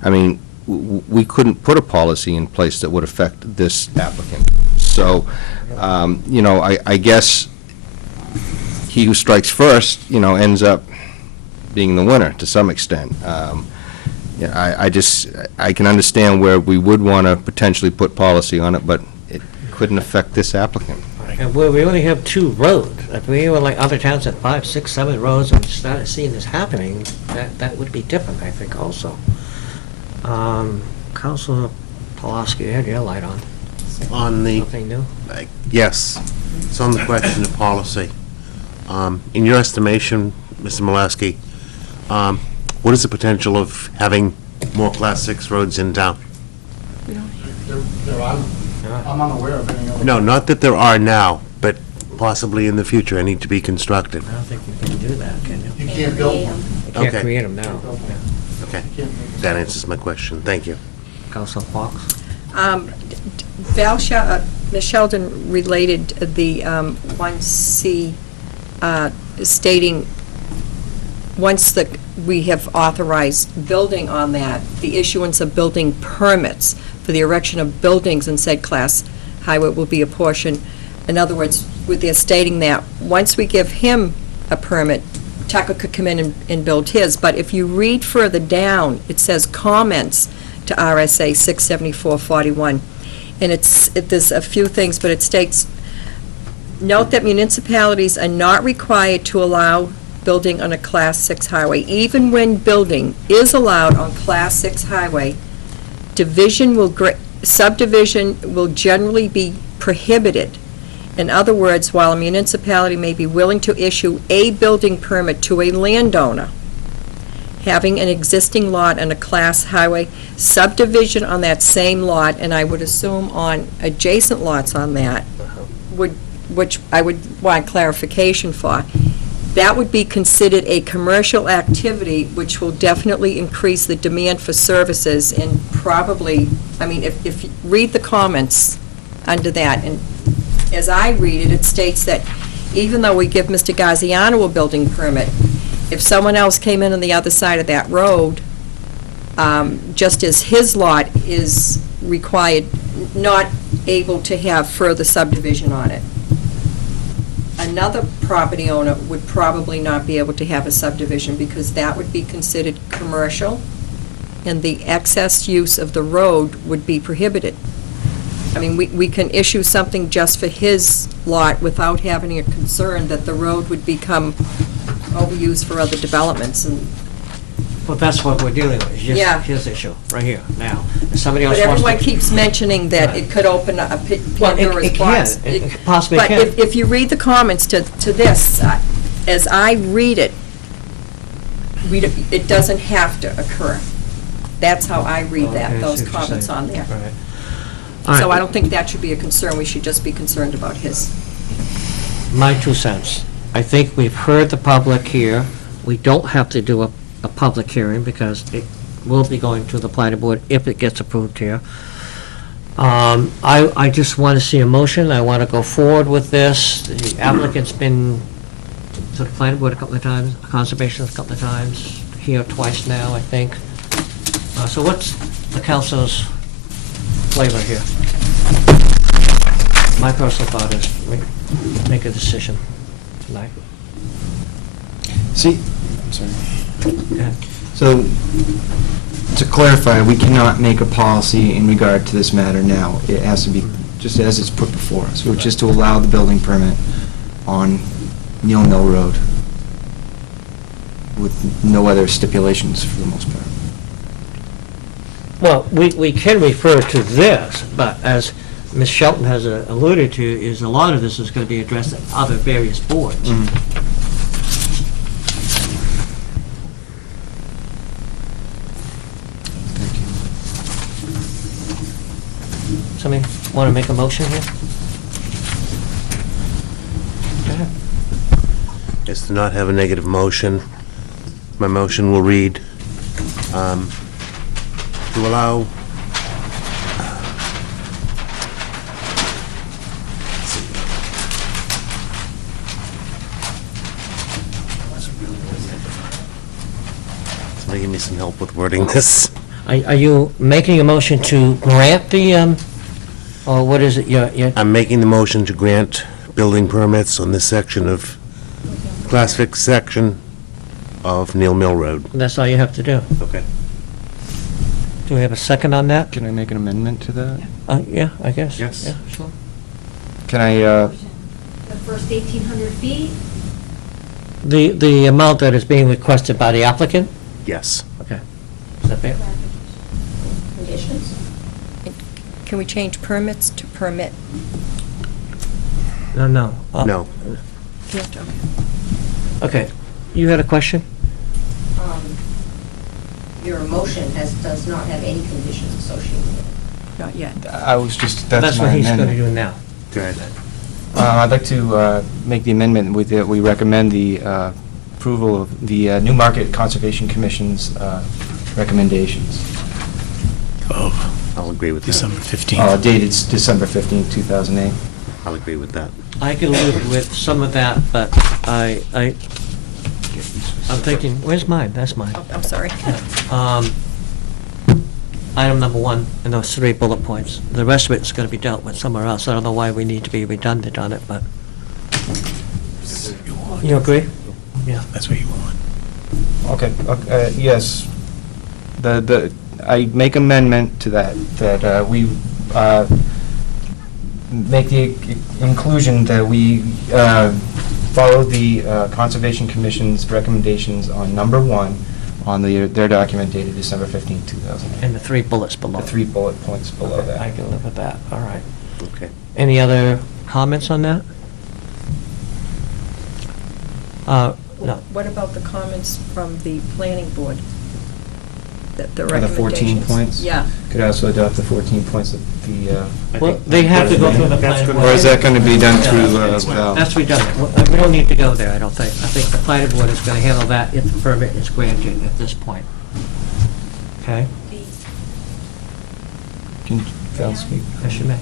I mean, we couldn't put a policy in place that would affect this applicant. So, I guess he who strikes first, ends up being the winner to some extent. I can understand where we would want to potentially put policy on it, but it couldn't affect this applicant. And we only have 2 roads. If we were like other towns at 5, 6, 7 roads and started seeing this happening, that would be different, I think, also. Councilor Pulaski, you had your light on. On the, Something new? yes, it's on the question of policy. In your estimation, Mr. Mulaski, what is the potential of having more Class 6 roads in town? I'm unaware of any other. No, not that there are now, but possibly in the future, any to be constructed. I don't think you can do that, can you? You can't build one. You can't Okay. create them now. Yeah. Okay, that answers my question. Thank you. Councilor Fox? Ms. Sheldon related the 1C stating, once we have authorized building on that, the issuance of building permits for the erection of buildings in said class highway will be a portion. In other words, they're stating that once we give him a permit, Tucker could come in and build his. But if you read further down, it says comments to RSA 67441. And there's a few things, but it states, note that municipalities are not required to allow building on a Class 6 highway. Even when building is allowed on Class 6 highway, subdivision will generally be prohibited. In other words, while a municipality may be willing to issue a building permit to a landowner having an existing lot on a class highway, subdivision on that same lot, and I would assume on adjacent lots on that, which I would want clarification for, that would be considered a commercial activity, which will definitely increase the demand for services and probably, I mean, if you read the comments under that, and as I read it, it states that even though we give Mr. Gaziano a building permit, if someone else came in on the other side of that road, just as his lot is required, not able to have further subdivision on it, another property owner would probably not be able to have a subdivision because that would be considered commercial, and the excess use of the road would be prohibited. I mean, we can issue something just for his lot without having a concern that the road would become overused for other developments, and Well, that's what we're dealing with, is Yeah. just his issue, right here, now. If somebody else but wants to... everyone keeps mentioning that it could open a Well, Pandora's it box. can. It possibly But can. if you read the comments to this, as I read it, it doesn't have to occur. That's how I read Okay, I that, see those what you're comments saying. on there. Right. All So right. I don't think that should be a concern, we should just be concerned about his. My 2 cents. I think we've heard the public here. We don't have to do a public hearing because it will be going to the planning board if it gets approved here. I just want to see a motion. I want to go forward with this. The applicant's been to the planning board a couple of times, conservation a couple of times, here twice now, I think. So what's the council's flavor here? My personal thought is make a decision tonight. See, I'm sorry. Go ahead. So, to clarify, we cannot make a policy in regard to this matter now. It has to be just as it's put before us, which is to allow the building permit on Neal Mill Road with no other stipulations for the most part. Well, we can refer to this, but as Ms. Shelton has alluded to, is a lot of this is going to be addressed at other various boards. Somebody want to make a motion here? Go ahead. Is to not have a negative motion. My motion will read, to allow, somebody give me some help with wording this. Are you making a motion to grant the, or what is it, you're, I'm making the motion to grant building permits on this section of, Class 6 section of Neal Mill Road. that's all you have to do? Okay. Do we have a second on that? Can I make an amendment to that? Yeah, I guess. Yes. Yeah, sure. Can I, The first 1,800 feet? The amount that is being requested by the applicant? Yes. Okay. Is that fair? Conditions? Can we change permits to permit? No. No. Okay. You had a question? Your motion does not have any conditions associated with it. Not yet. I was just, that's my what he's going to amendment. do now. Go ahead. I'd like to make the amendment with it. We recommend the approval of the Newmarket Conservation Commission's recommendations. I'll agree with that. December 15th. Dated December 15th, 2008. I'll agree with that. I can live with some of that, but I'm thinking, where's mine? That's mine. Oh, I'm sorry. Item number 1 and those 3 bullet points. The rest of it's going to be dealt with somewhere else. I don't know why we need to be redundant on it, but. You agree? Yeah. That's what you want. Okay, yes. I make amendment to that we make the inclusion that we follow the Conservation Commission's recommendations on number 1 on their document dated December 15, 2008. And the 3 bullets below. The 3 bullet points below Okay, that. I can live with that. All right. Okay. Any other comments on that? No. What about the comments from the planning board? That the For the 14 recommendations? points? Yeah. Could also adopt the 14 points of the... Well, they have to go through the That's planning good. board. Or is that going to be done through Val? That's redundant. We don't need to go there, I don't think. I think the planning board is going to handle that if the permit is granted at this point. Okay? Can Val speak? Yes, you may.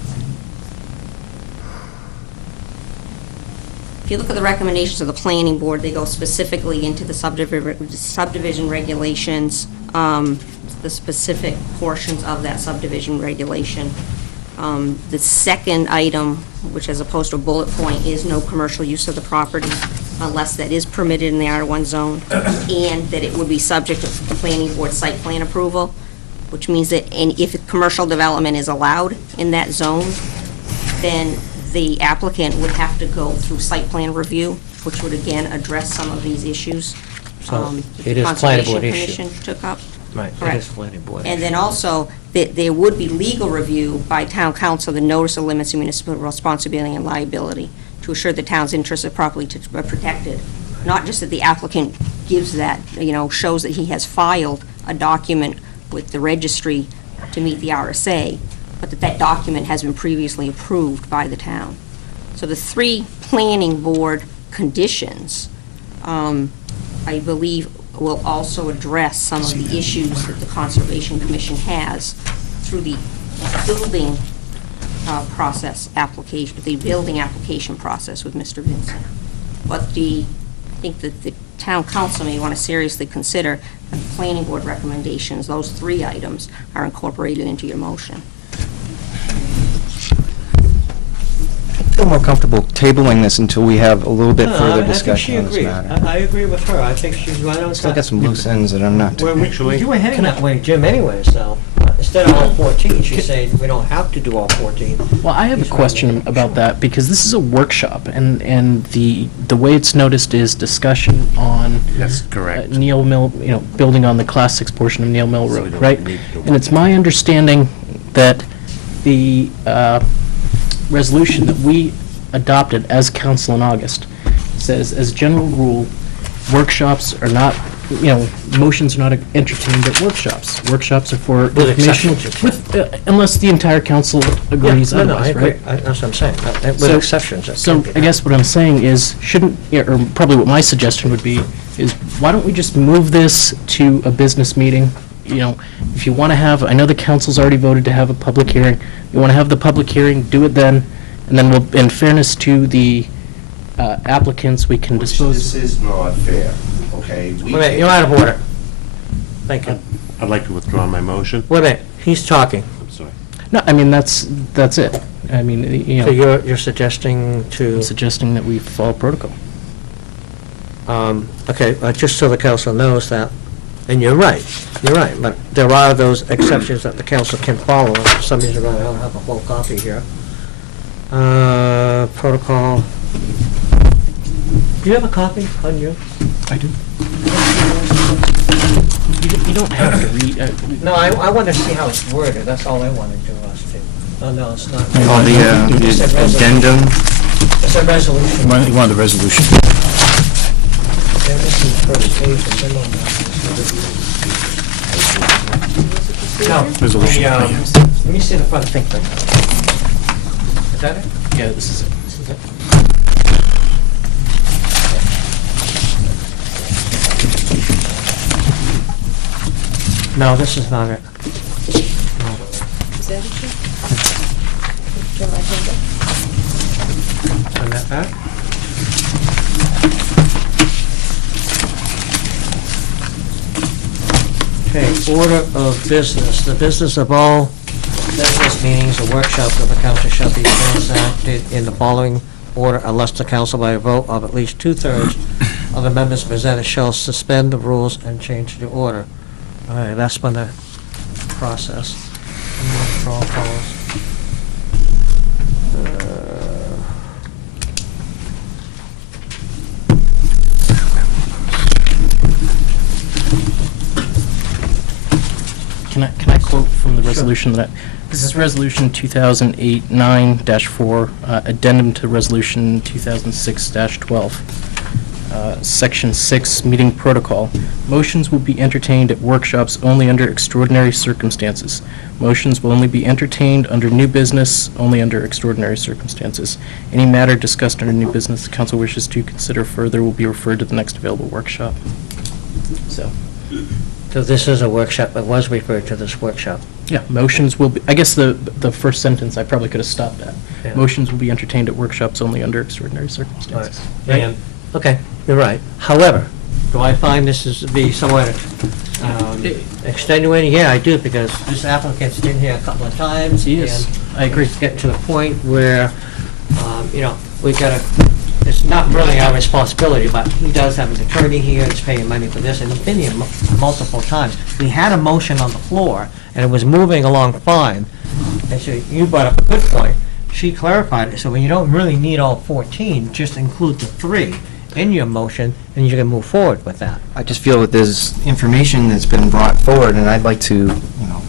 If you look at the recommendations of the planning board, they go specifically into the subdivision regulations, the specific portions of that subdivision regulation. The second item, which as opposed to a bullet point, is no commercial use of the property unless that is permitted in the R1 zone, and that it would be subject to the planning board site plan approval, which means that if commercial development is allowed in that zone, then the applicant would have to go through site plan review, which would again address some of these issues. So the it is planning board issue. Conservation Commission took up. Right, it Correct. is planning board. And then also, that there would be legal review by town council, the notice of limits of municipal responsibility and liability, to assure the town's interests are properly protected. Not just that the applicant gives that, shows that he has filed a document with the registry to meet the RSA, but that document has been previously approved by the town. So the 3 planning board conditions, I believe, will also address some of the issues that the Conservation Commission has through the building process application, the building application process with Mr. Vincent. But I think that the town council may want to seriously consider that the planning board recommendations, those 3 items, are incorporated into your motion. feel more comfortable tabling this until we have a little bit No, further I think discussion she on this agreed. matter. I agree with her. I think she's right on Still track. got some loose ends that I'm not. You were heading that way, Jim, anyways, so, instead of all 14, she's saying we don't have to do all 14. Well, I have a He's right. question about that, because this is a workshop, and the way it's noticed is discussion on That's correct. Neil Mill, building on the Class 6 portion of Neil Mill So we Road, don't right? need to- And it's my understanding that the resolution that we adopted as council in August says, as a general rule, workshops are not, motions are not entertained at workshops. Workshops are for With informational, exceptions. unless the entire council agrees No, I otherwise, agree. right? That's what I'm saying, with So- exceptions. that So can be I guess what I'm saying is, or probably what my suggestion would be, is why don't we just move this to a business meeting? If you want to have, I know the council's already voted to have a public hearing. You want to have the public hearing, do it then, and then we'll, in fairness to the applicants, we can dispose. This is not fair, okay? Wait a minute, you're out of order. Thank you. I'd like to withdraw my motion. Wait a minute, he's talking. I'm sorry. No, I mean, that's it. I mean, So you're suggesting to, I'm suggesting that we follow protocol. okay, just so the council knows that, and you're right, but there are those exceptions that the council can follow. And for some reason, I don't have a whole copy here. Protocol. Do you have a copy on you? I do. You don't have to read. No, I want to see how it's worded, that's all I wanted to us to. Oh, no, it's not. Oh, the addendum. It's a resolution. You want the resolution? They're missing the first page, and they're not- No. Resolution, the, right here. Let me see the front thing. Is that it? Yeah, this is it. This is it. No, this is not it. Is that it? Do you want my hand up? Turn that back. Okay, order of business. The business of all business meetings or workshops of the council shall be transacted in the following order unless the council by a vote of at least two-thirds of the members presented shall suspend the rules and change the order. All right, that's been the process. For all follows. Can I quote from the resolution that, this is Resolution 2008-9-4, addendum to Resolution 2006-12. Section 6, Meeting Protocol. Motions will be entertained at workshops only under extraordinary circumstances. Motions will only be entertained under new business, only under extraordinary circumstances. Any matter discussed under new business the council wishes to consider further will be referred to the next available workshop. So, So this is a workshop, it was referred to this workshop. yeah, motions will be, I guess the first sentence, I probably could have stopped at. Yeah. Motions will be entertained at workshops only under extraordinary circumstances. Right? And, okay, you're right. However, do I find this is to be somewhat extenuating? Yeah, I do, because this applicant's been here a couple of times. He is. and I agree. It's getting to the point where, we gotta, it's not really our responsibility, but he does have an attorney here that's paying money for this, and he's been here multiple times. We had a motion on the floor, and it was moving along fine. And so you brought up a good point. She clarified it, so when you don't really need all 14, just include the 3 in your motion, and you can move forward with that. I just feel that there's information that's been brought forward, and I'd like to,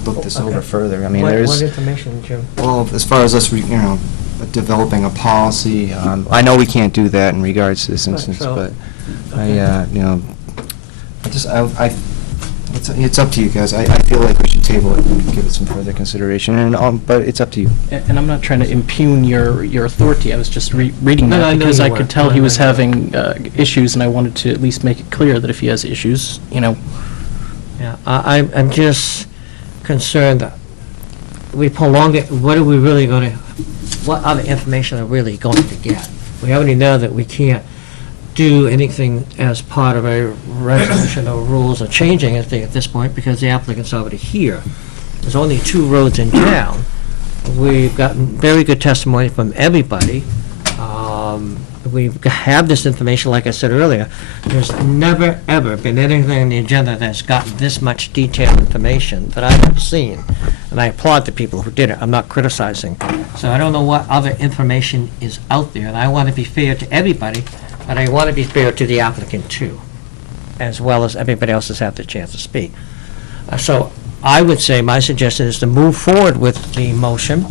look this over Okay. further. I mean, What there's, information, Jim? well, as far as us, developing a policy, I know we can't do that in regards to this instance, so- but it's up to you guys. I feel like we should table it and give it some further consideration, but it's up to you. And I'm not trying to impugn your authority, I was just reading No, no, I that know because you I weren't. could tell No, he no, was no. having issues, and I wanted to at least make it clear that if he has issues, Yeah, I'm just concerned that we prolonged it, what are we really going to, what other information are we really going to get? We already know that we can't do anything as part of a resolution or rules or changing anything at this point because the applicant's already here. There's only 2 roads in town. We've gotten very good testimony from everybody we have this information, like I said earlier, there's never, ever been anything on the agenda that's gotten this much detailed information that I have seen. And I applaud the people who did it. I'm not criticizing. So I don't know what other information is out there, and I want to be fair to everybody, but I want to be fair to the applicant too, as well as everybody else has had the chance to speak. So I would say my suggestion is to move forward with the motion,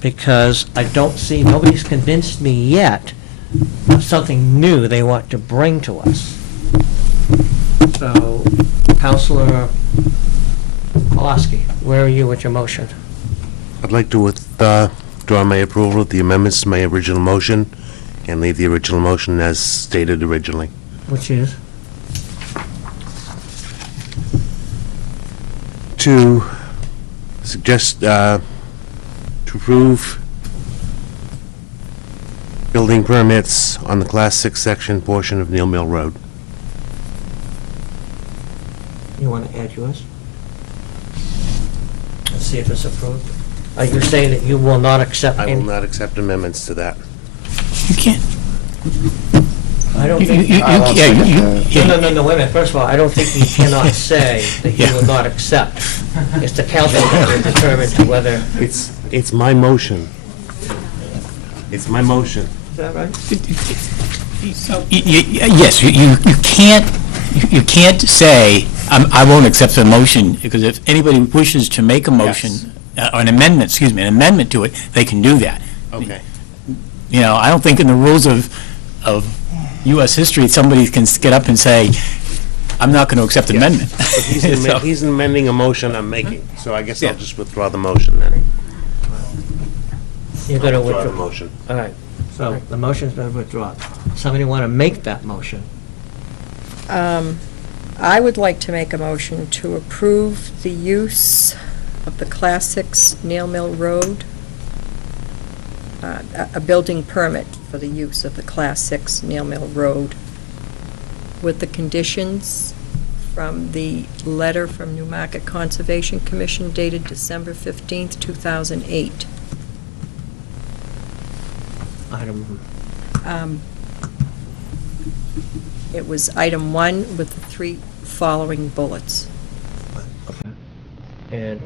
because I don't see, nobody's convinced me yet of something new they want to bring to us. So, Counselor Pulaski, where are you with your motion? I'd like to withdraw my approval of the amendments to my original motion and leave the original motion as stated originally. Which is? To suggest, to approve building permits on the Class 6 section portion of Neal Mill Road. You want to add yours? Let's see if it's approved. Are you saying that you will not accept I will any? not accept amendments to that. You can't. I don't You- think. you- you- yeah, you- No, wait a minute. First of all, I don't think you cannot say that you Yeah. will not accept. It's the council that will determine to whether. It's my motion. It's my motion. Is that right? Yes, you can't say, I won't accept the motion, because if anybody wishes to make a motion, or an amendment to it, they can do that. Okay. You know, I don't think in the rules of U.S. history, somebody can get up and say, I'm not going to accept the amendment. But So- he's amending a motion I'm making, so I guess I'll just withdraw the motion then. You're going to Withdraw the withdraw. motion. All right, so the motion's been withdrawn. Somebody want to make that motion? I would like to make a motion to approve the use of the Class 6 Neal Mill Road, a building permit for the use of the Class 6 Neal Mill Road, with the conditions from the letter from Newmarket Conservation Commission dated December 15th, 2008. Item, It was item 1 with the 3 following bullets. and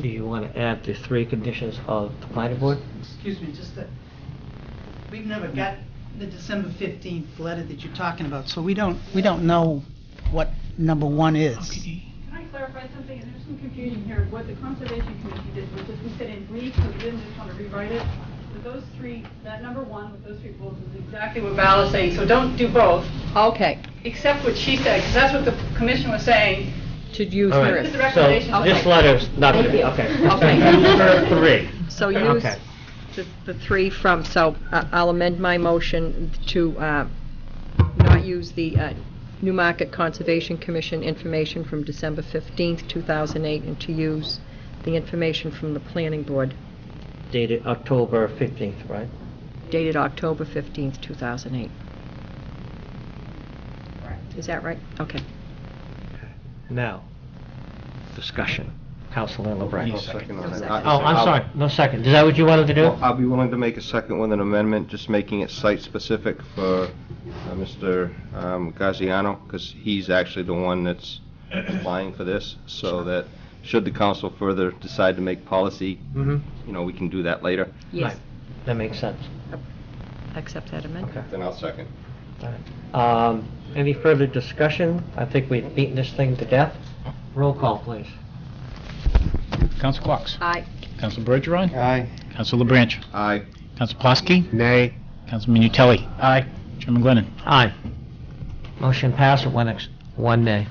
do you want to add the 3 conditions of the planning board? Excuse me, just that, we've never got the December 15th letter that you're talking about, so we don't know what number 1 is. Can I clarify something? There's some confusion here. What the Conservation Commission did was just, we said in brief, so we didn't just want to rewrite it. With those 3, that number 1 with those 3 bullets is exactly what Val is saying, so don't do both, Okay, except what she said, because that's what the commission was saying. to use All hers. right, This is the so recommendation. this Okay. letter's not going to be, Okay. okay. Number 3. So use Okay. the 3 from, so I'll amend my motion to not use the Newmarket Conservation Commission information from December 15th, 2008, and to use the information from the Planning Board Dated October 15th, right? dated October 15th, 2008. Is that right? Okay. Now, discussion. Councilor No LeBranc. second on No it. second. Oh, I'm sorry, no second. Is that what you wanted to do? Well, I'll be willing to make a second with an amendment, just making it site-specific for Mr. Gaziano, because he's actually the one that's applying for this, so that should the council further decide to make policy, Mm-hmm. we can do that later. Yes. That makes sense. Accept that amendment. Okay. Then I'll second. All right. Any further discussion? I think we've beaten this thing to death. Roll call, please. Counsel Cox. Aye. Counsel Bergeron. Aye. Counsel LeBranch. Aye. Counsel Pulaski. Nay. Councilman Utelli. Aye. Chairman Glennon. Aye. Motion passed with one nay.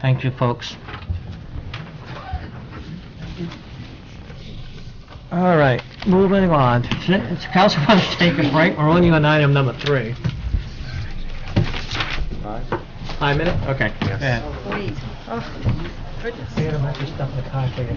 Thank you, folks. All right, moving on. It's council wants to take a break. We're only on item number 3. 5 minutes? Okay. Please. Oh, goodness. We're gonna have to stuff in the car for you.